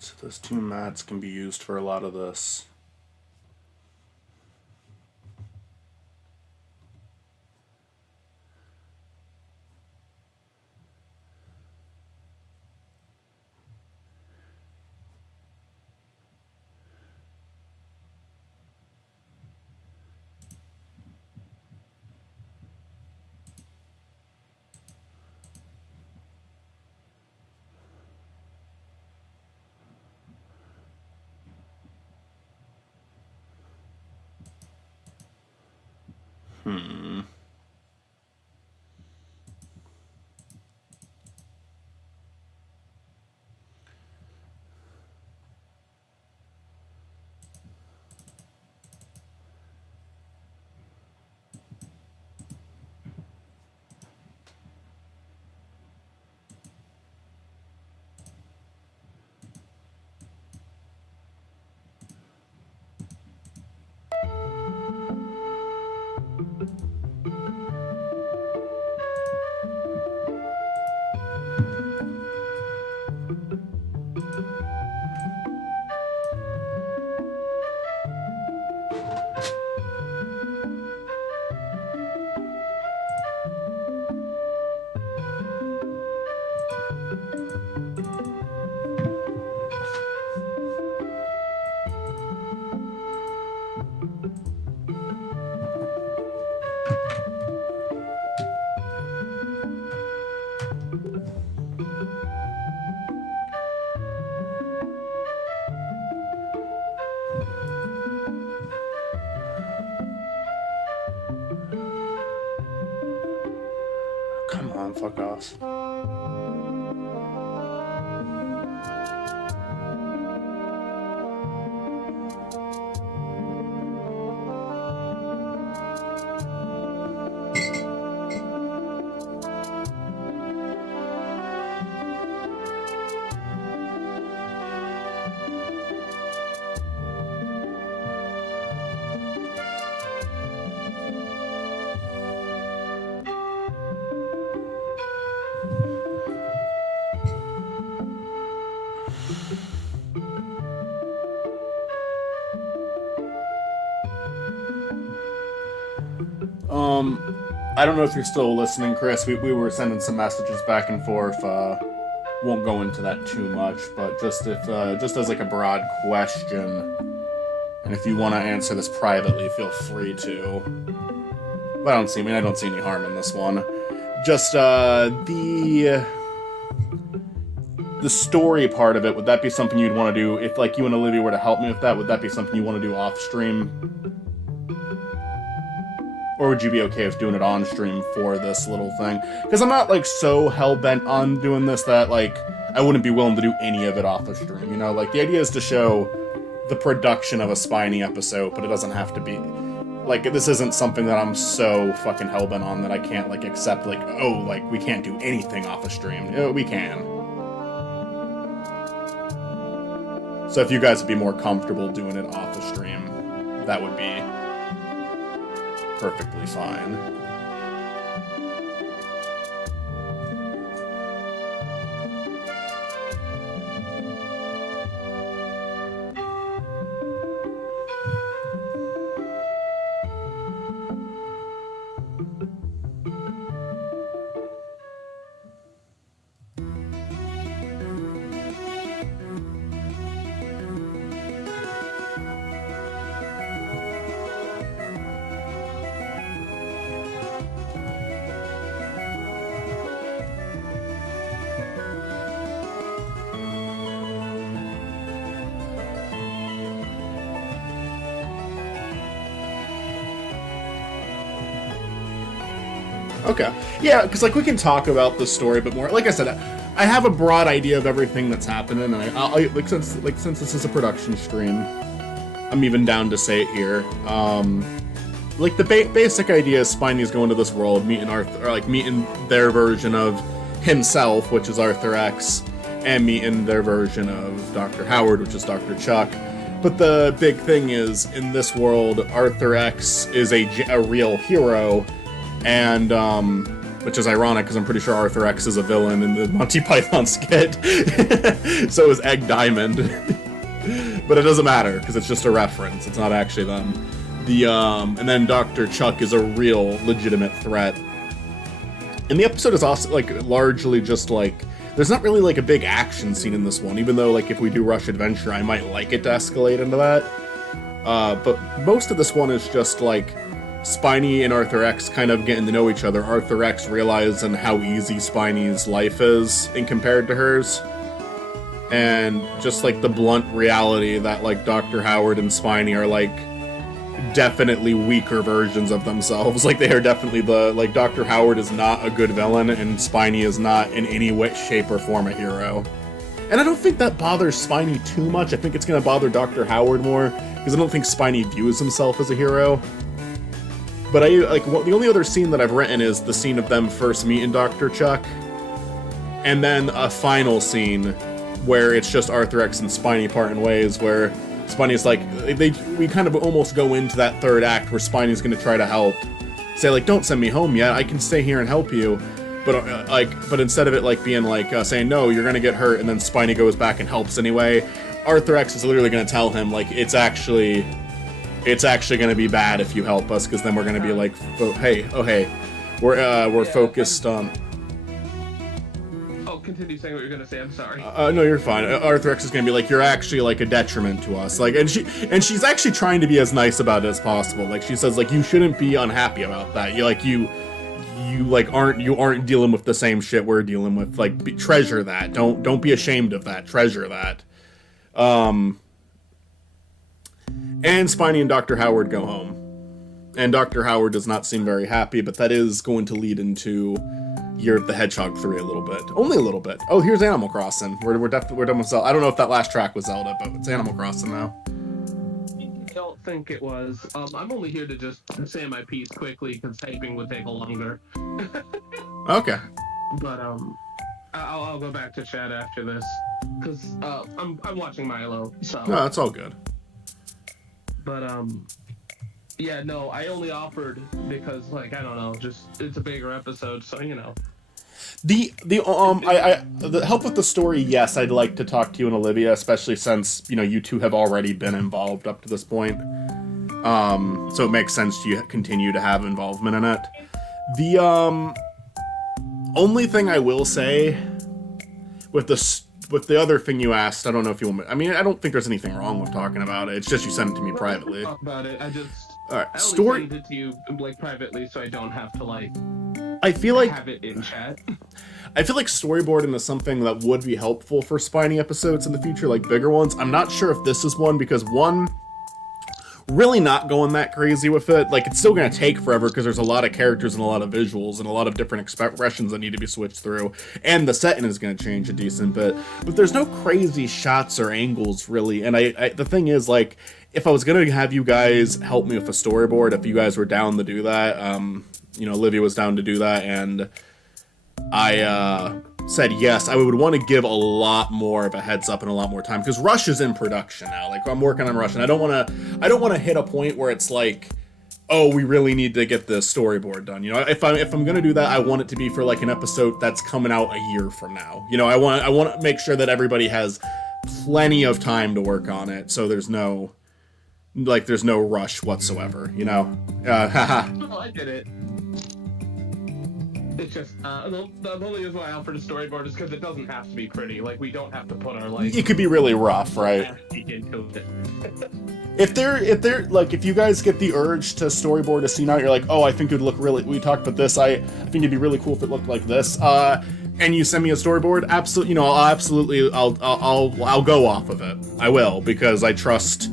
So those 2 mats can be used for a lot of this. Come on, fuck off. I don't know if you're still listening, Chris. We were sending some messages back and forth. Won't go into that too much, but just as like a broad question, and if you want to answer this privately, feel free to. But I don't see any harm in this one. Just the story part of it. Would that be something you'd want to do if like you and Olivia were to help me with that? Would that be something you want to do off stream? Or would you be okay with doing it on stream for this little thing? Because I'm not, like, so hell-bent on doing this that, like, I wouldn't be willing to do any of it off the stream, you know? Like, the idea is to show the production of a Spiny episode, but it doesn't have to be... Like, this isn't something that I'm so fucking hell-bent on that I can't, like, accept, like, oh, like, we can't do anything off a stream. We can. So if you guys would be more comfortable doing it off the stream, that would be... perfectly fine. Okay. Yeah, because, like, we can talk about the story a bit more. Like I said, I have a broad idea of everything that's happening, and since this is a production stream, I'm even down to say it here. Like, the basic idea is Spiny's going to this world, meeting Arthur, or, like, meeting their version of himself, which is Arthur X, and meeting their version of Dr. Howard, which is Dr. Chuck. But the big thing is, in this world, Arthur X is a real hero, and, which is ironic, because I'm pretty sure Arthur X is a villain in the Monty Python skit. So is Egg Diamond. But it doesn't matter, because it's just a reference, it's not actually them. And then Dr. Chuck is a real, legitimate threat. And the episode is also, like, largely just, like, there's not really, like, a big action scene in this one, even though, like, if we do Rush Adventure, I might like it to escalate into that. But most of this one is just, like, Spiny and Arthur X kind of getting to know each other. Arthur X realizing how easy Spiny's life is in compared to hers. And just, like, the blunt reality that, like, Dr. Howard and Spiny are, like, definitely weaker versions of themselves. Like, they are definitely like, Dr. Howard is not a good villain, and Spiny is not in any way, shape, or form a hero. And I don't think that bothers Spiny too much. I think it's going to bother Dr. Howard more, because I don't think Spiny views himself as a hero. But the only other scene that I've written is the scene of them first meeting Dr. Chuck, and then a final scene where it's just Arthur X and Spiny parting ways, where Spiny's like, we kind of almost go into that third act where Spiny's going to try to help, say like, don't send me home yet, I can stay here and help you. But instead of it like being like saying no, you're gonna get hurt, and then Spiny goes back and helps anyway, Arthur X is literally gonna tell him like it's actually gonna be bad if you help us, because then we're gonna be like, hey, we're focused on. Oh, continue saying what you're gonna say. I'm sorry. No, you're fine. Arthur X is gonna be like, you're actually like a detriment to us. Like, and she's actually trying to be as nice about it as possible. Like, she says like, you shouldn't be unhappy about that. You aren't dealing with the same shit we're dealing with. Like, treasure that. Don't be ashamed of that. Treasure that. And Spiny and Dr. Howard go home. And Dr. Howard does not seem very happy, but that is going to lead into Year of the Hedgehog 3 a little bit. Only a little bit. Oh, here's Animal Crossing. We're done with Zelda. I don't know if that last track was Zelda, but it's Animal Crossing now. I don't think it was. I'm only here to just say my piece quickly, because typing would take longer. Okay. But I'll go back to chat after this, because I'm watching Milo. So. No, that's all good. But yeah, no, I only offered because, like, I don't know, just it's a bigger episode, so you know. The help with the story, yes, I'd like to talk to you and Olivia, especially since, you know, you two have already been involved up to this point. So it makes sense you continue to have involvement in it. The only thing I will say with the other thing you asked, I don't know if you want me, I mean, I don't think there's anything wrong with talking about it. It's just you sent it to me privately. Talk about it. All right, I story. only sent it to you like privately, so I don't have to like. I feel like have it in chat. I feel like storyboarding is something that would be helpful for Spiny episodes in the future, like bigger ones. I'm not sure if this is one, because one, really not going that crazy with it. Like, it's still going to take forever because there's a lot of characters and a lot of visuals and a lot of different expressions that need to be switched through, and the setting is going to change a decent bit, but there's no crazy shots or angles really. And I the thing is, like, if I was going to have you guys help me with a storyboard, if you guys were down to do that, you know, Olivia was down to do that, and I said yes, I would want to give a lot more of a heads up and a lot more time, because Rush is in production now. Like, I'm working on Rush, and I don't want to hit a point where it's like, oh, we really need to get the storyboard done. You know, if I'm gonna do that, I want it to be for like an episode that's coming out a year from now. You know, I want to make sure that everybody has plenty of time to work on it, so there's no rush whatsoever. You know, haha. Oh, I get it. It's just, the only reason why I offered a storyboard is because it doesn't have to be pretty. Like, we don't have to put our, like... It could be really rough, right? Into it. If you guys get the urge to storyboard a scene out, you're like, oh, I think it would look really... We talked about this, I think it'd be really cool if it looked like this, and you send me a storyboard, absolutely, you know, I'll go off of it. I will, because I trust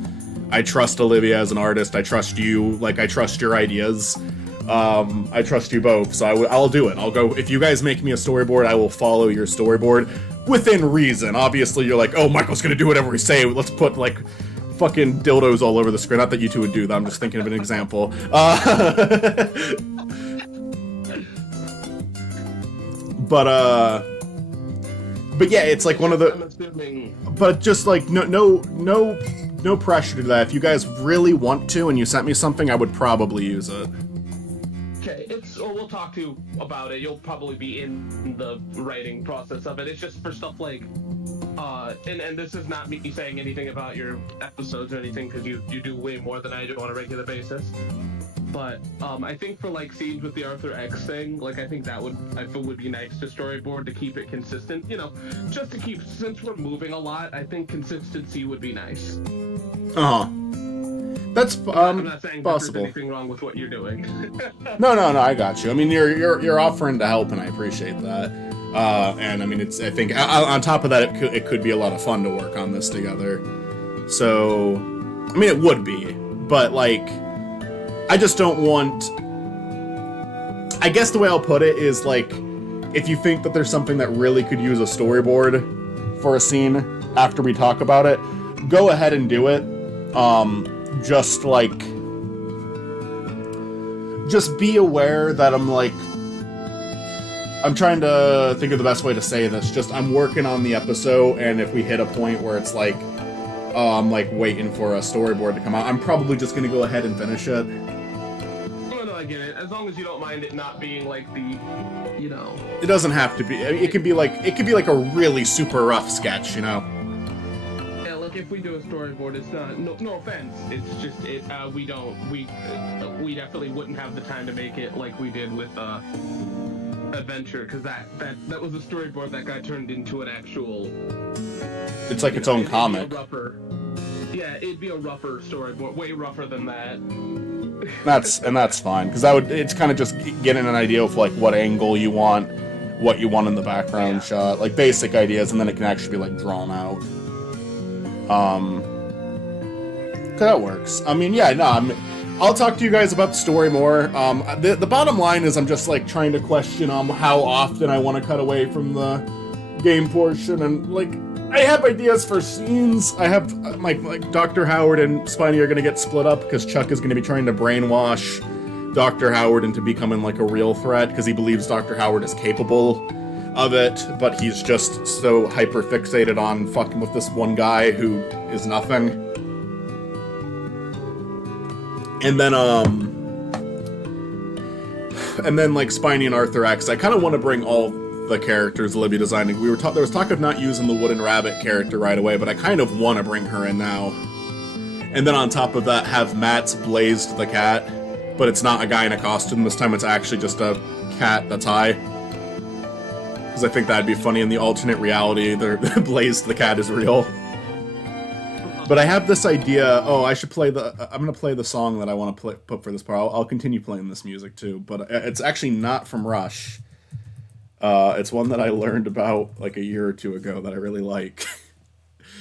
Olivia as an artist, I trust you, like, I trust your ideas. I trust you both, so I'll do it. I'll go. If you guys make me a storyboard, I will follow your storyboard within reason. Obviously, you're like, oh, Michael's gonna do whatever we say. Let's put like fucking dildos all over the screen. Not that you two would do that. I'm just thinking of an example. But yeah, it's like one of the. I'm assuming. But just like no pressure to that. If you guys really want to, and you sent me something, I would probably use it. Okay, we'll talk to you about it. You'll probably be in the writing process of it. It's just for stuff like, and this is not me saying anything about your episodes or anything, because you do way more than I do on a regular basis. But I think for like scenes with the Arthur X thing, like I think would be nice to storyboard to keep it consistent. You know, just to keep, since we're moving a lot, I think consistency would be nice. That's I'm not saying possible. There's anything wrong with what you're doing. No, I got you. I mean, you're offering to help, and I appreciate that. And I mean, I think on top of that, it could be a lot of fun to work on this together. So, I mean, it would be, but like, I just don't want... I guess the way I'll put it is, like, if you think that there's something that really could use a storyboard for a scene after we talk about it, go ahead and do it. Just, like... Just be aware that I'm trying to think of the best way to say this. Just, I'm working on the episode, and if we hit a point where it's like, I'm like waiting for a storyboard to come out, I'm probably just gonna go ahead and finish it. No, I get it. As long as you don't mind it not being like the, you know. It doesn't have to be. It could be like a really super rough sketch, you know. Yeah, like if we do a storyboard, it's not. No offense. It's just we definitely wouldn't have the time to make it like we did with Adventure, because that was a storyboard that got turned into an actual. It's like its own comic. Yeah, it'd be a rougher storyboard, way rougher than that. That's fine, because it's kind of just getting an idea of like what angle you want, what you want in the background shot, like basic ideas, and then it can actually be like drawn out. That works. I mean, yeah, no, I'll talk to you guys about the story more. The bottom line is I'm just like trying to question how often I want to cut away from the game portion, and like I have ideas for scenes. I have like Dr. Howard and Spiny are gonna get split up because Chuck is gonna be trying to brainwash Dr. Howard into becoming like a real threat because he believes Dr. Howard is capable of it, but he's just so hyper fixated on fucking with this one guy who is nothing. And then like Spiny and Arthur X, I kind of want to bring all the characters Olivia designed. There was talk of not using the Wooden Rabbit character right away, but I kind of want to bring her in now. And then on top of that, have Matt's Blazed the cat, but it's not a guy in a costume. This time it's actually just a cat that's high. Because I think that'd be funny in the alternate reality. Blazed the cat is real. But I have this idea. Oh, I should play I'm gonna play the song that I want to put for this part. I'll continue playing this music too, but it's actually not from Rush. It's one that I learned about like a year or two ago that I really like.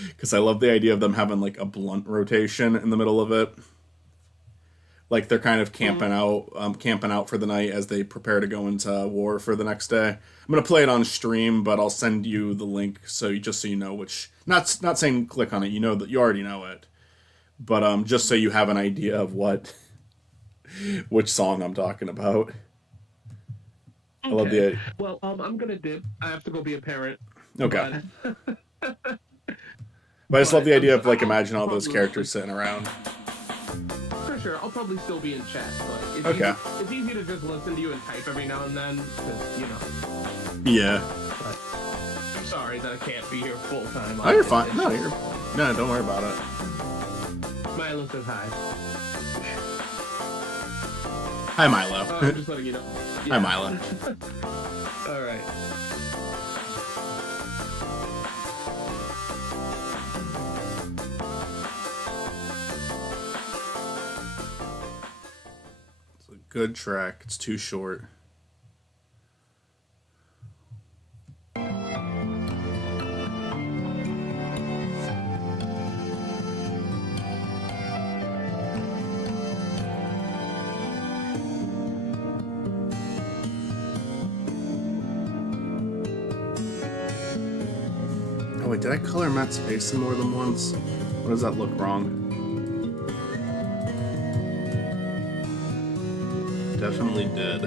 Because I love the idea of them having like a blunt rotation in the middle of it. Like they're kind of camping out for the night as they prepare to go into war for the next day. I'm gonna play it on stream, but I'll send you the link so you know which. Not saying click on it. You know that you already know it, but just so you have an idea of which song I'm talking about. Okay. I love the. Well, I'm gonna dip. I have to go be a parent. Okay. But I just love the idea of like imagine all those characters sitting around. For sure, I'll probably still be in chat, but it's easy to just listen to you and type every now and then, because, you know. Yeah. But I'm sorry that I can't be here full time. Oh, you're fine. No, don't worry about it. Milo says hi. Hi, Milo. I'm just letting you know. Yeah. Hi, Milo. All right. Good track. It's too short. Oh wait, did I color Matt's face in more than once? Or does that look wrong? Definitely did.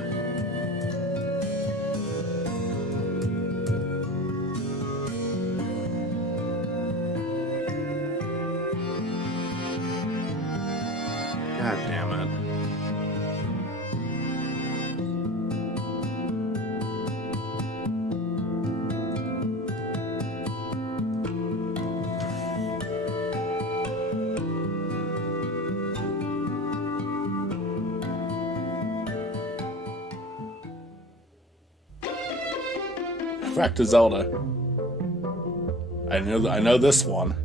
God damn it. Back to Zelda. I know this one.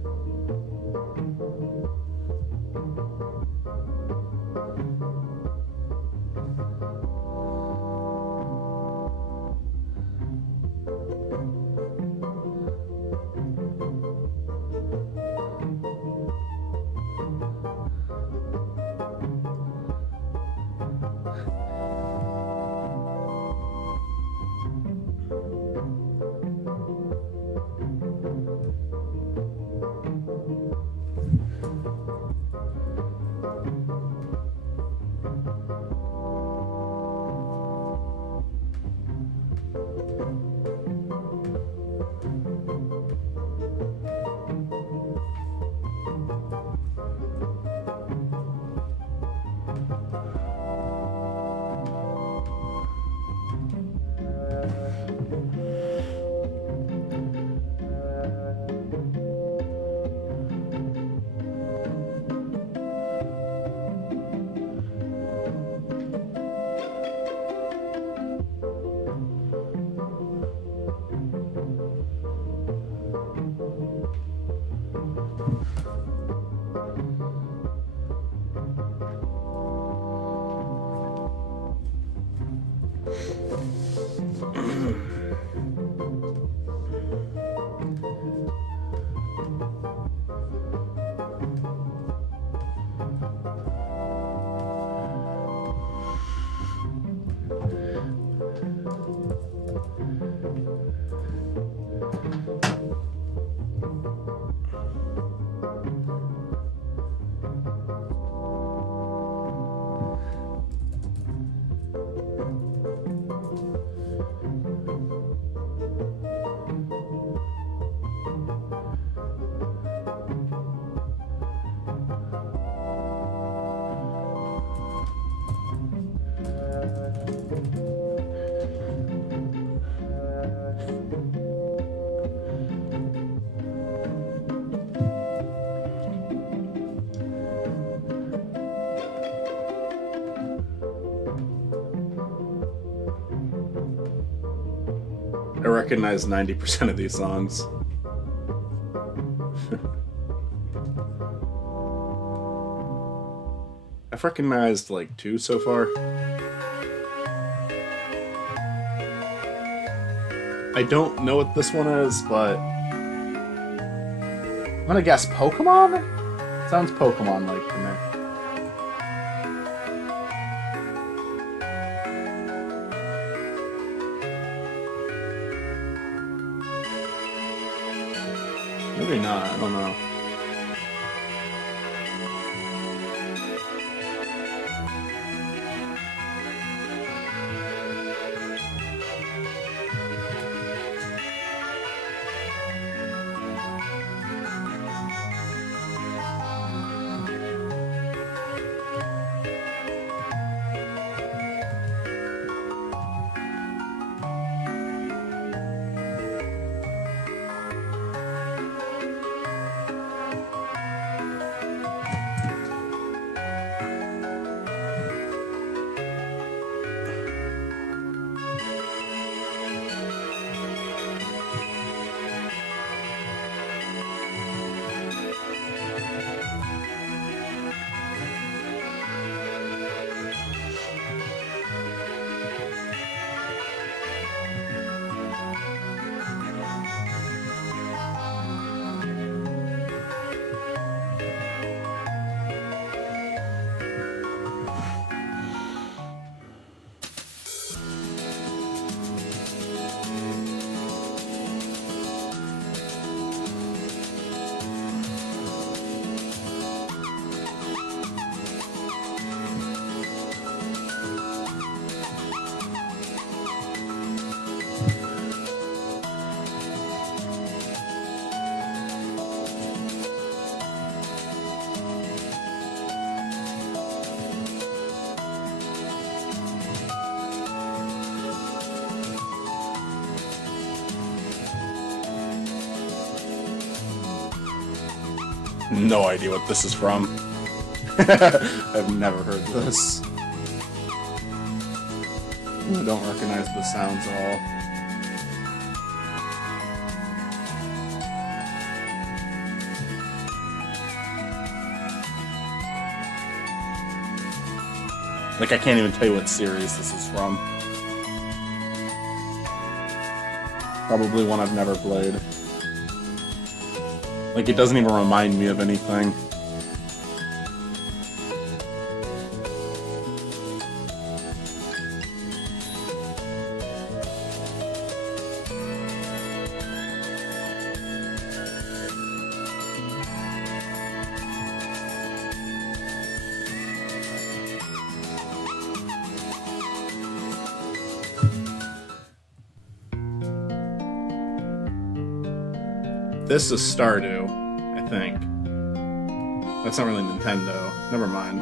recognize 90% of these songs. I've recognized like 2 so far. I don't know what this one is, but I'm gonna guess Pokemon? Sounds Pokemon-like to me. Maybe not, I don't know. No idea what this is from. I've never heard this. I don't recognize the sounds at all. Like, I can't even tell you what series this is from. Probably one I've never played. Like, it doesn't even remind me of anything. This is Stardew, I think. That's not really Nintendo. Never mind.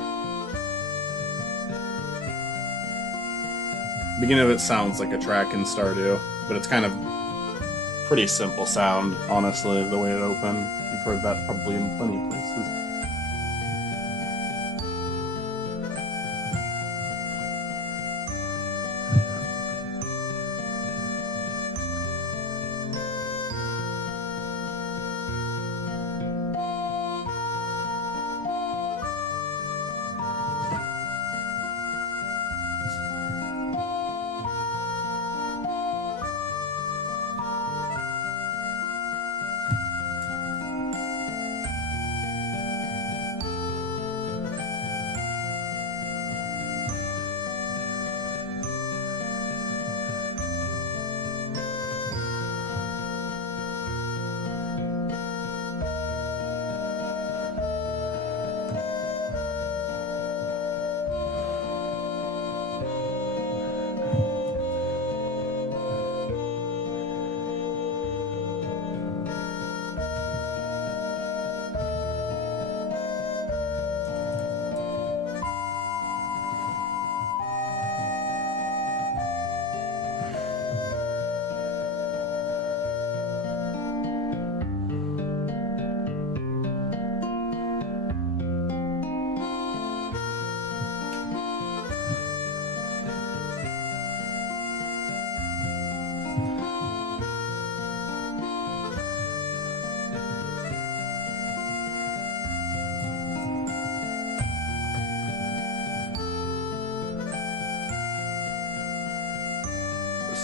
The beginning of it sounds like a track in Stardew, but it's kind of pretty simple sound, honestly, the way it opened. You've heard that probably in plenty of places.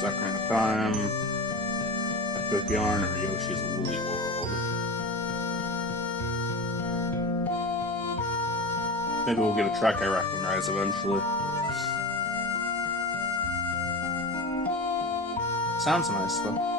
Ocarina of Time, Epic Yarn, or Yoshi's Woolly World. Maybe we'll get a track I recognize eventually. Sounds nice though.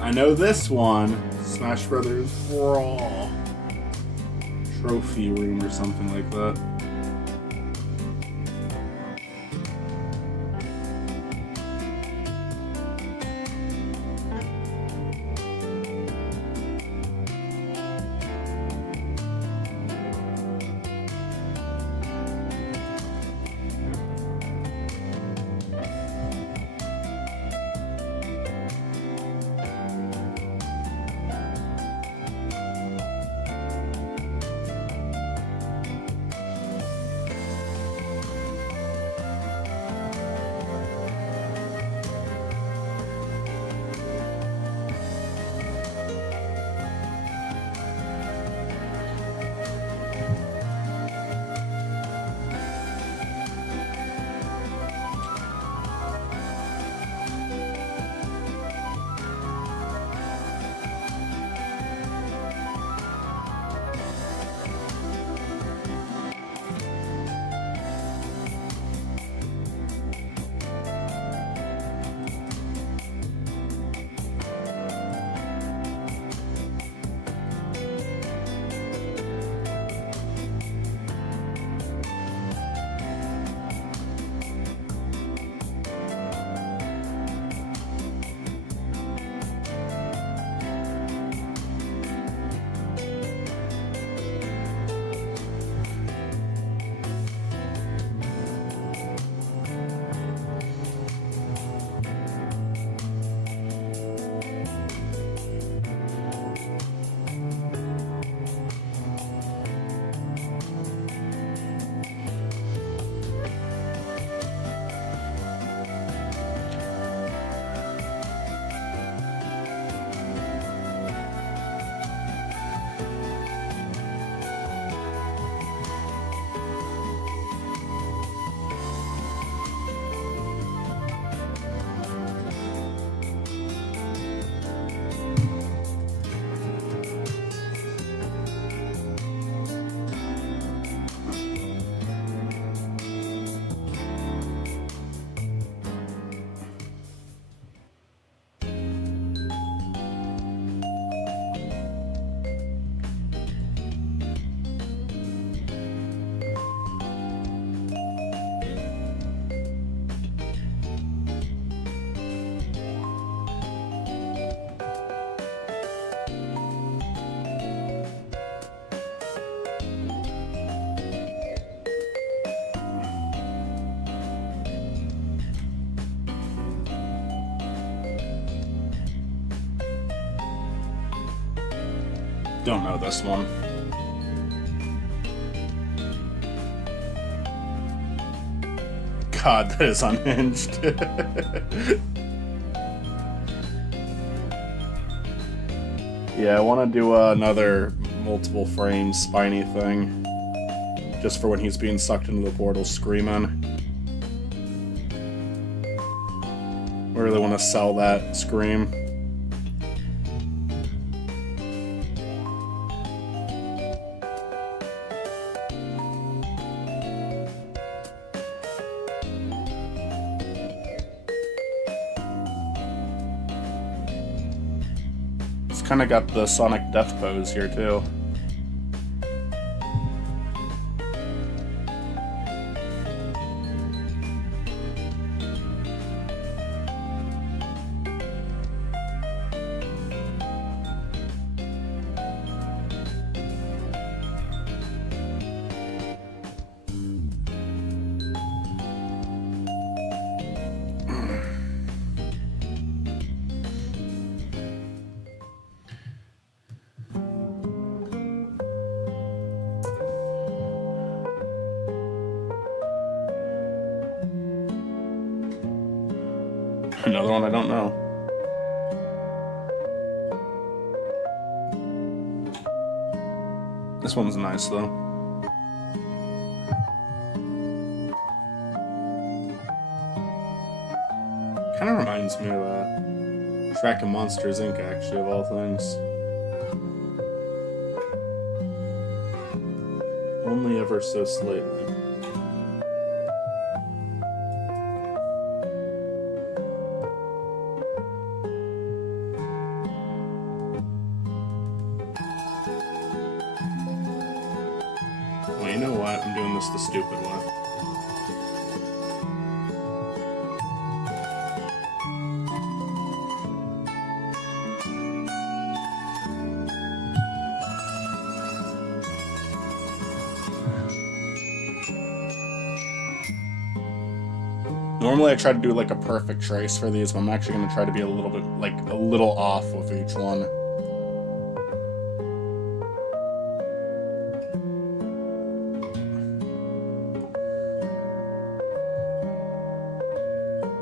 I know this one, Smash Brothers Brawl Trophy Room or something like that. Don't know this one. God, that is unhinged. Yeah, I want to do another multiple frame spiny thing. Just for when he's being sucked into the portal screaming. really want to sell that Scream. It's kind of got the Sonic Death pose here too. Another one I don't know. This one's nice though. Kind of reminds me of Shrek and Monsters Inc. actually, of all things. Only ever so slightly. Well, you know what? I'm doing this the stupid way. Normally I try to do like a perfect trace for these, but I'm actually going to try to be a little bit, like, a little off with each one.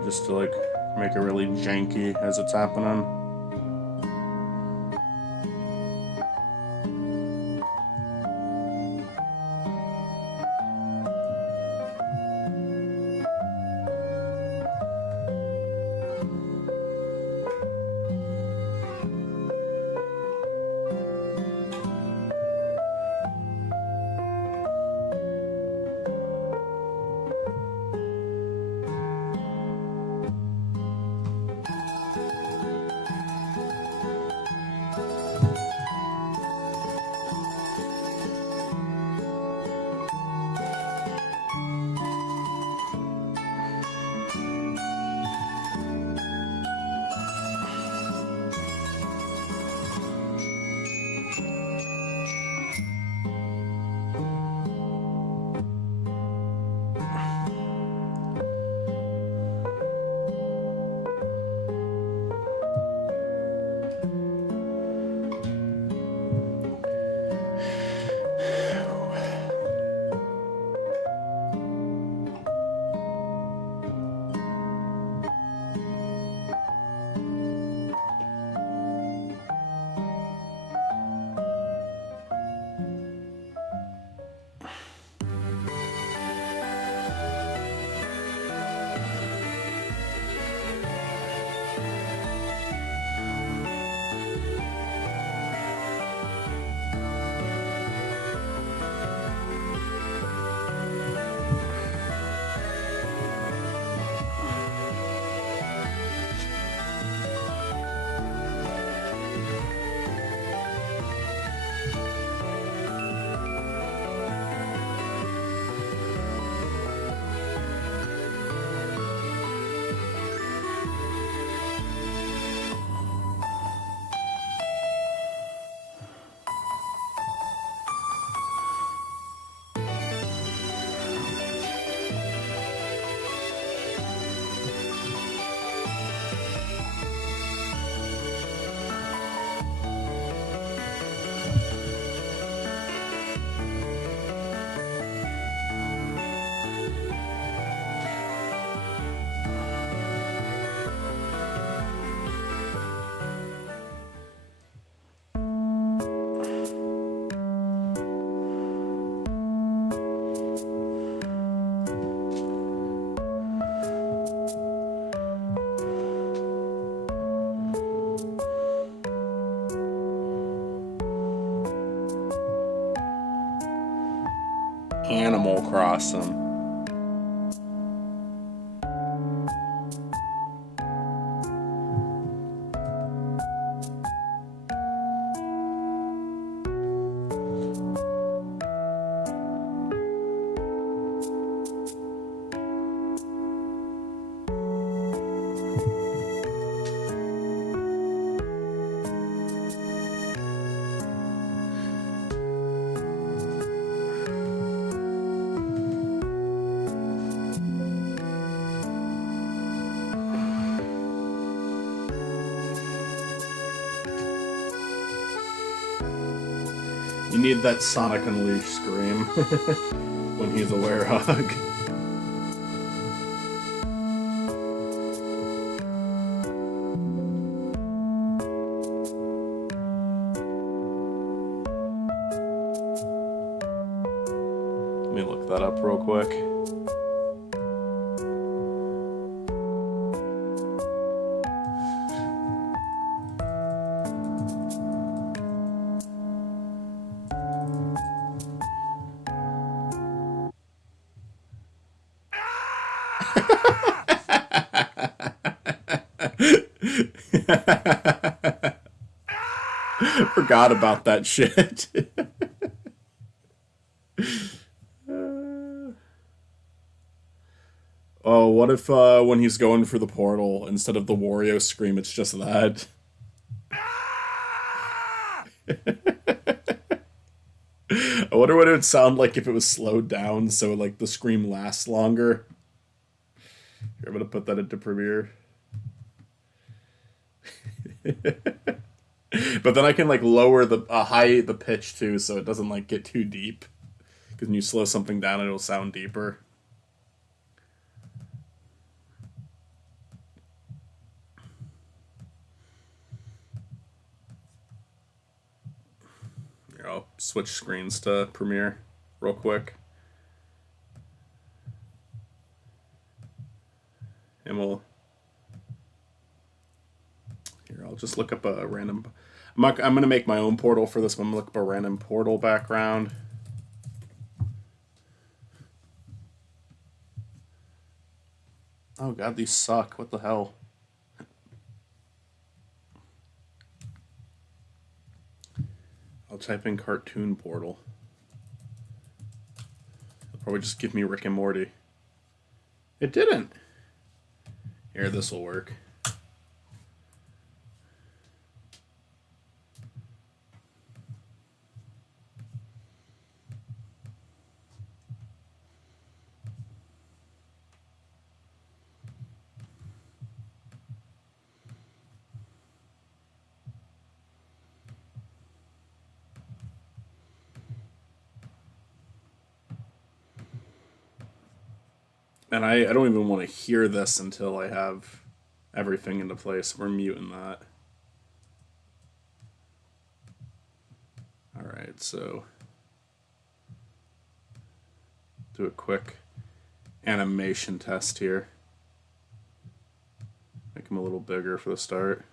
Just to, like, make it really janky as it's happening. Animal Crossing. You need that Sonic Unleashed scream when he's a werehog. Let me look that up real quick. Forgot about that shit. Oh, what if when he's going for the portal, instead of the Wario scream, it's just that? I wonder what it would sound like if it was slowed down so like the scream lasts longer. Here, I'm gonna put that into Premiere. But then I can like lower the the pitch too, so it doesn't like get too deep. Because when you slow something down, it'll sound deeper. Here, I'll switch screens to Premiere real quick. And we'll... Here, I'll just look up a random... I'm going to make my own portal for this one. I'm going to look up a random portal background. Oh god, these suck. What the hell? I'll type in cartoon portal. It'll probably just give me Rick and Morty. It didn't. Here, this will work. And I don't even want to hear this until I have everything into place. We're muting that. Alright, so do a quick animation test here. Make them a little bigger for the start.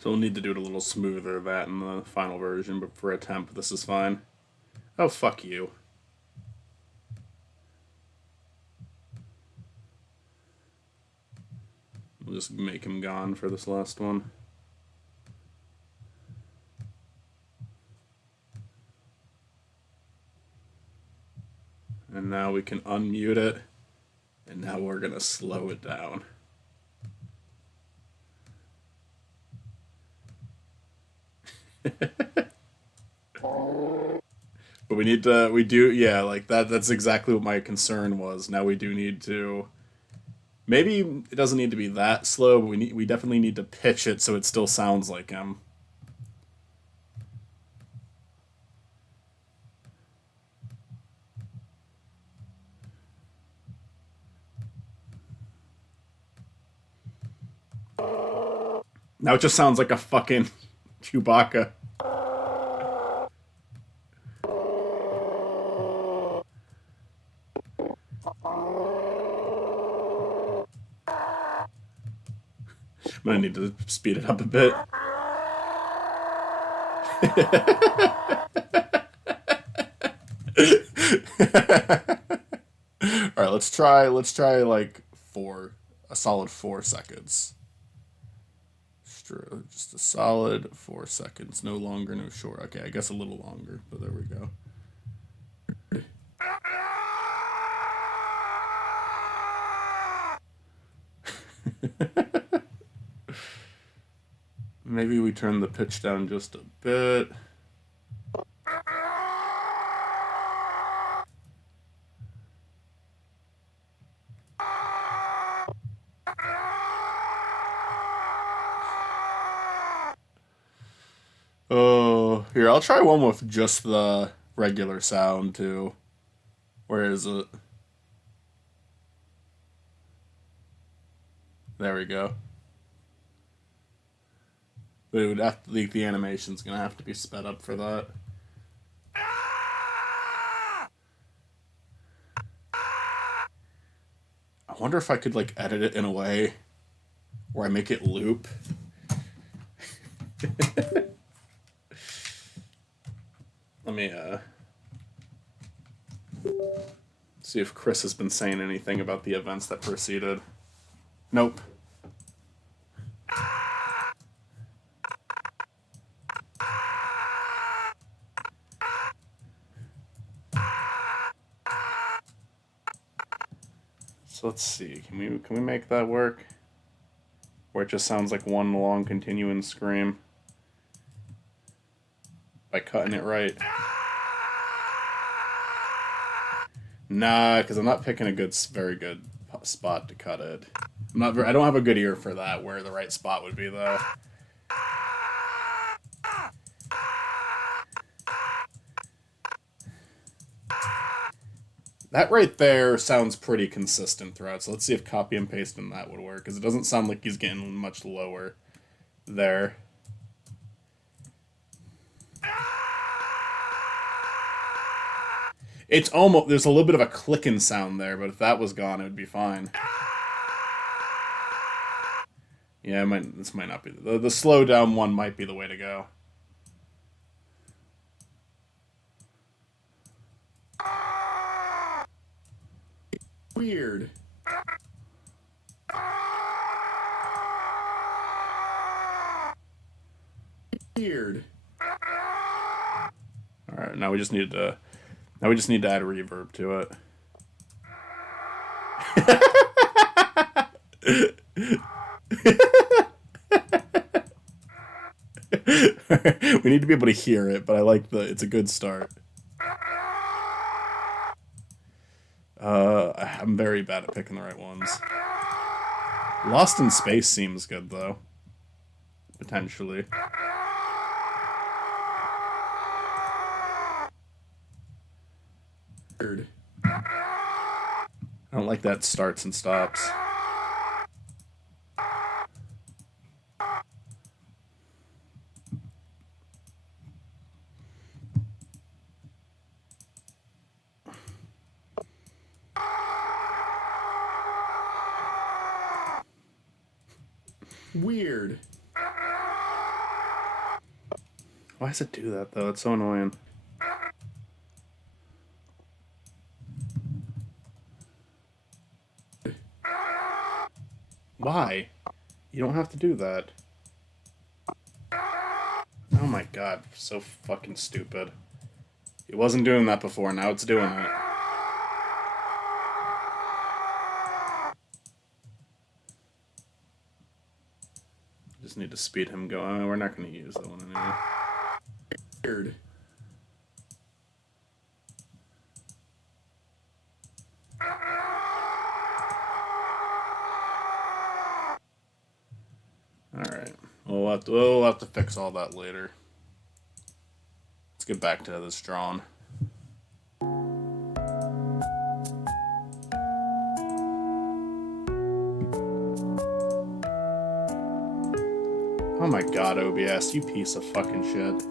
So we'll need to do it a little smoother, that in the final version, but for a temp, this is fine. Oh, fuck you. We'll just make him gone for this last one. And now we can unmute it, and now we're gonna slow it down. But we do, yeah, like that's exactly what my concern was. Now we do need to Maybe it doesn't need to be that slow, but we definitely need to pitch it so it still sounds like him. Now it just sounds like a fucking Chewbacca. I'm gonna need to speed it up a bit. All right, let's try like a solid 4 seconds. Just a solid 4 seconds. No longer, no short. Okay, I guess a little longer, but there we go. Maybe we turn the pitch down just a bit. Oh, here, I'll try one with just the regular sound too. Where is it? There we go. But it would have to, the animation's gonna have to be sped up for that. I wonder if I could like edit it in a way where I make it loop. Let me see if Chris has been saying anything about the events that preceded. Nope. So let's see. Can we make that work? Where it just sounds like one long continuing scream by cutting it right. Nah, because I'm not picking a very good spot to cut it. I don't have a good ear for that. Where the right spot would be though. That right there sounds pretty consistent throughout, so let's see if copy and pasting that would work, because it doesn't sound like he's getting much lower there. It's almost, there's a little bit of a clicking sound there, but if that was gone, it would be fine. Yeah, this might not be, the slow down one might be the way to go. Weird. Weird. All right, now we just need to add a reverb to it. We need to be able to hear it, but I like it's a good start. I'm very bad at picking the right ones. Lost in Space seems good, though. Potentially. Weird. I don't like that starts and stops. Weird. Why does it do that, though? It's so annoying. Why? You don't have to do that. Oh my god, so fucking stupid. It wasn't doing that before, now it's doing it. Just need to speed him going. We're not going to use that one anymore. Weird. we'll have to fix all that later. Let's get back to this drawing. Oh my god, OBS, you piece of fucking shit.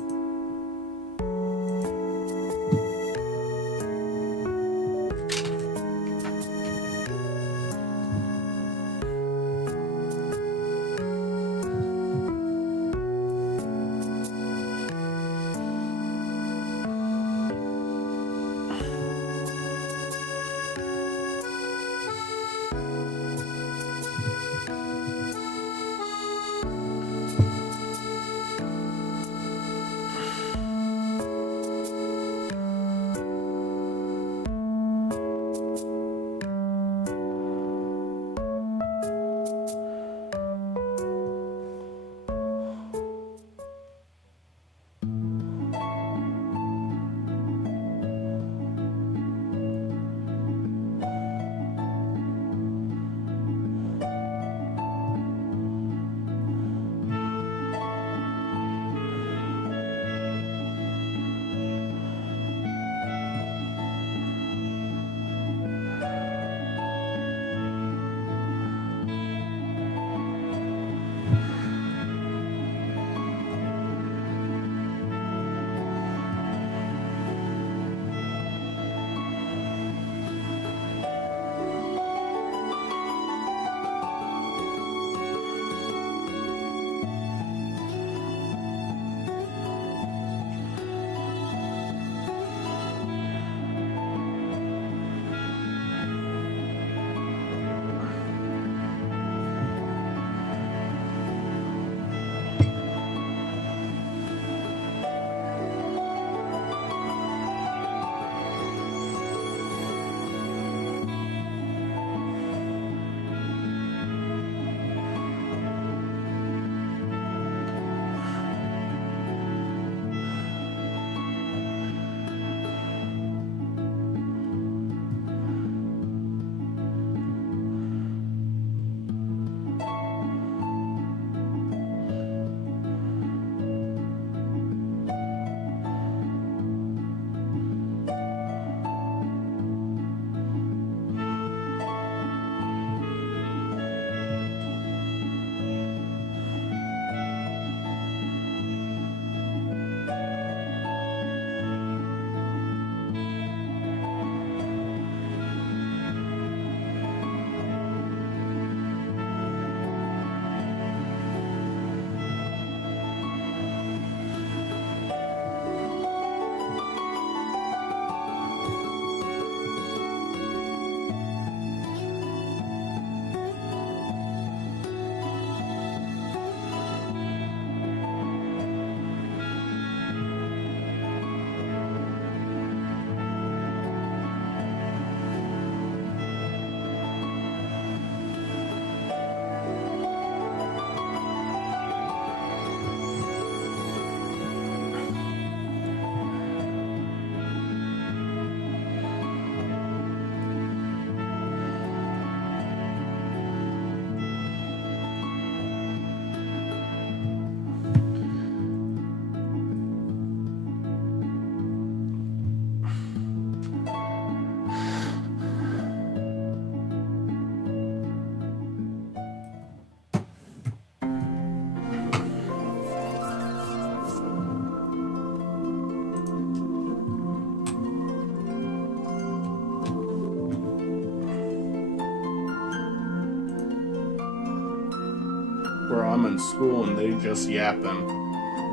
Where I'm in school and they just yapping.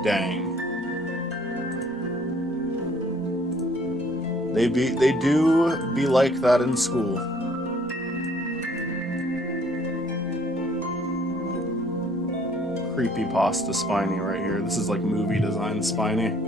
Dang. They do be like that in school. Creepypasta Spiny right here. This is like movie design Spiny.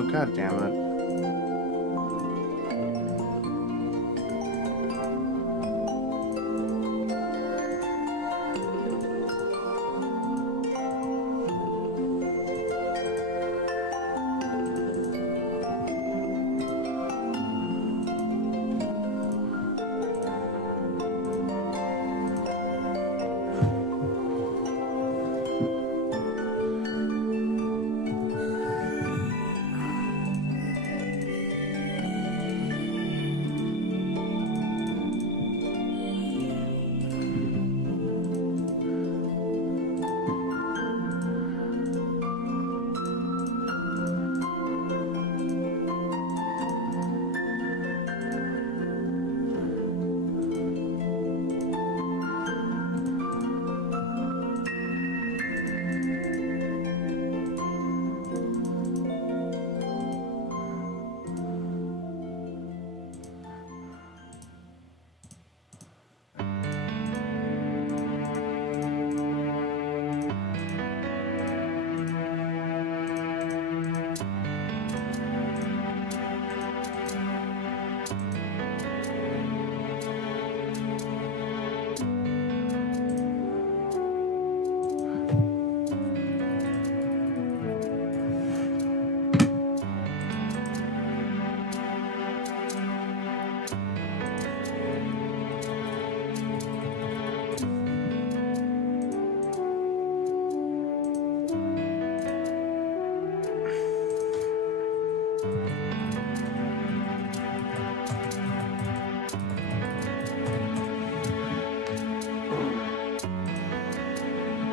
Oh, god damn it.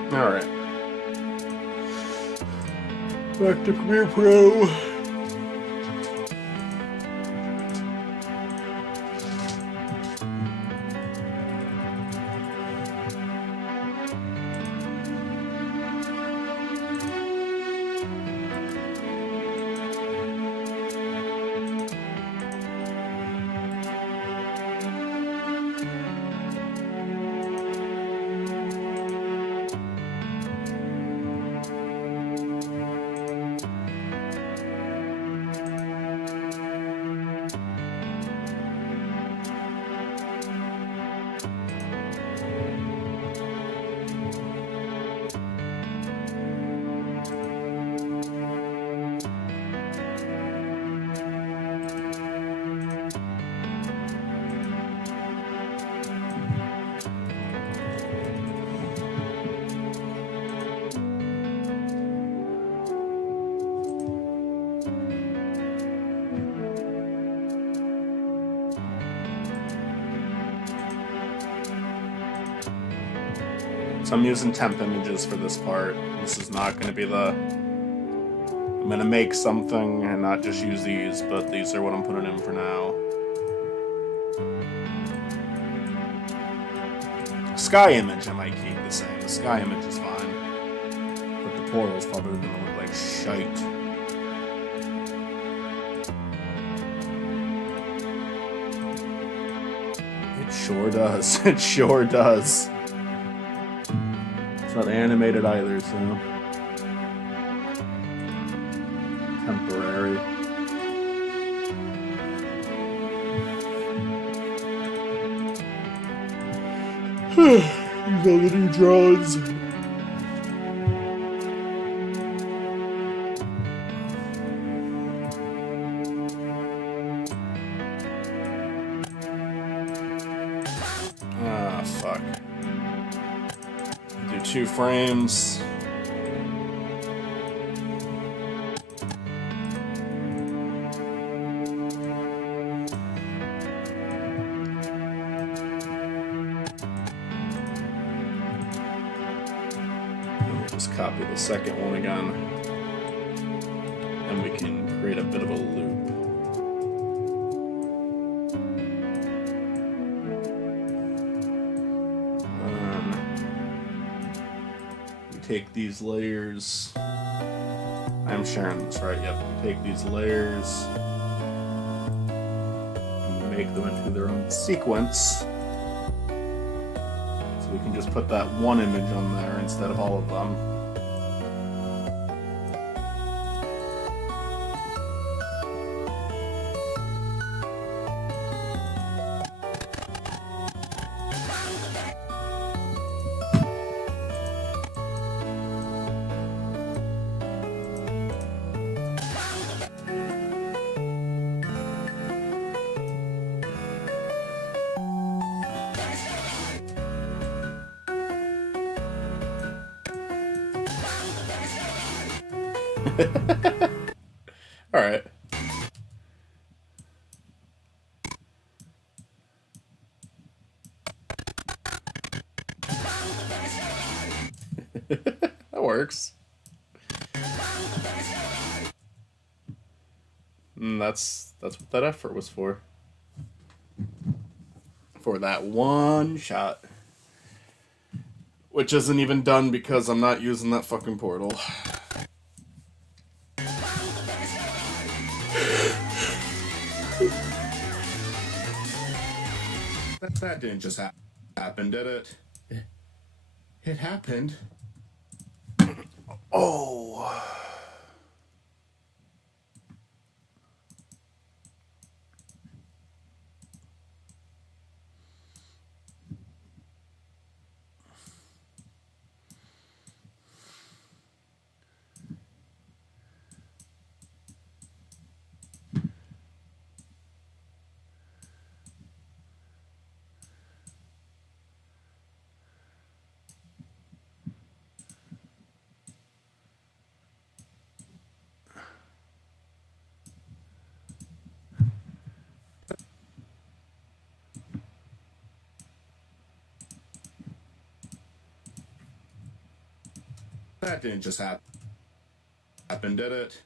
Alright. Back to Premiere Pro. So I'm using temp images for this part. This is not going to be the... I'm going to make something and not just use these, but these are what I'm putting in for now. Sky image I might keep the same. The sky image is fine. But the portal's probably going to look like shite. It sure does. It sure does. It's not animated either, so... temporary. These are the new drawings. Ah, fuck. Do 2 frames. Just copy the second one again, and we can create a bit of a loop. We take these layers. I'm sharing this right. Yep. We take these layers and we make them into their own sequence. So we can just put that one image on there instead of all of them. All right. That works. That's what that effort was for. For that one shot. Which isn't even done because I'm not using that fucking portal. That didn't just happen, did it? It happened. Oh. That didn't just happen, did it?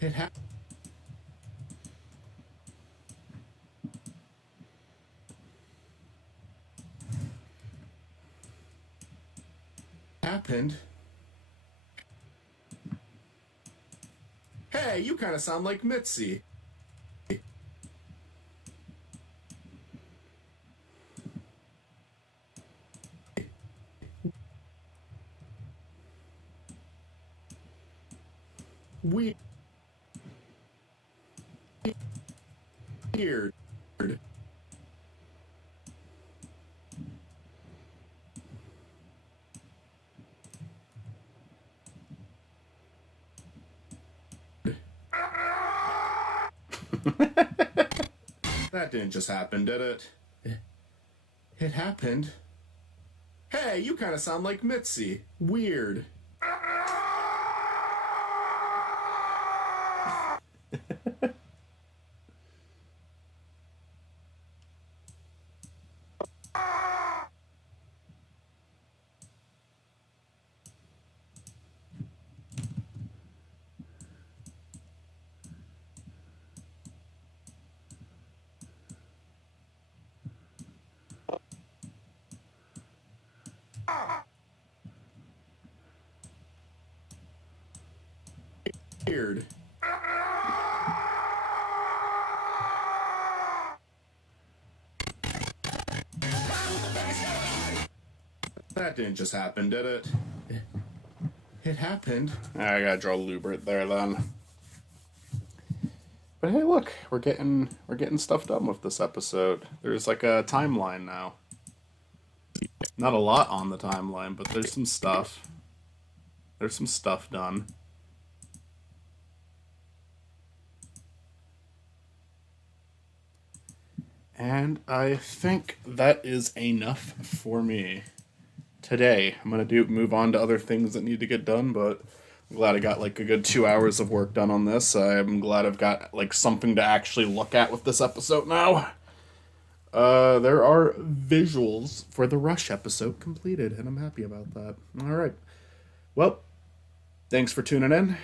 It happened. Hey, you kind of sound like Mitzi. Weird. That didn't just happen, did it? It happened. Hey, you kind of sound like Mitzi. Weird. Weird. That didn't just happen, did it? It happened. I gotta draw Lubert there then. But hey, look, we're getting stuff done with this episode. There's like a timeline now. Not a lot on the timeline, but there's some stuff. There's some stuff done. And I think that is enough for me today. I'm gonna move on to other things that need to get done, but I'm glad I got like a good 2 hours of work done on this. I'm glad I've got like something to actually look at with this episode now. There are visuals for the Rush episode completed, and I'm happy about that. All right. Well, thanks for tuning in.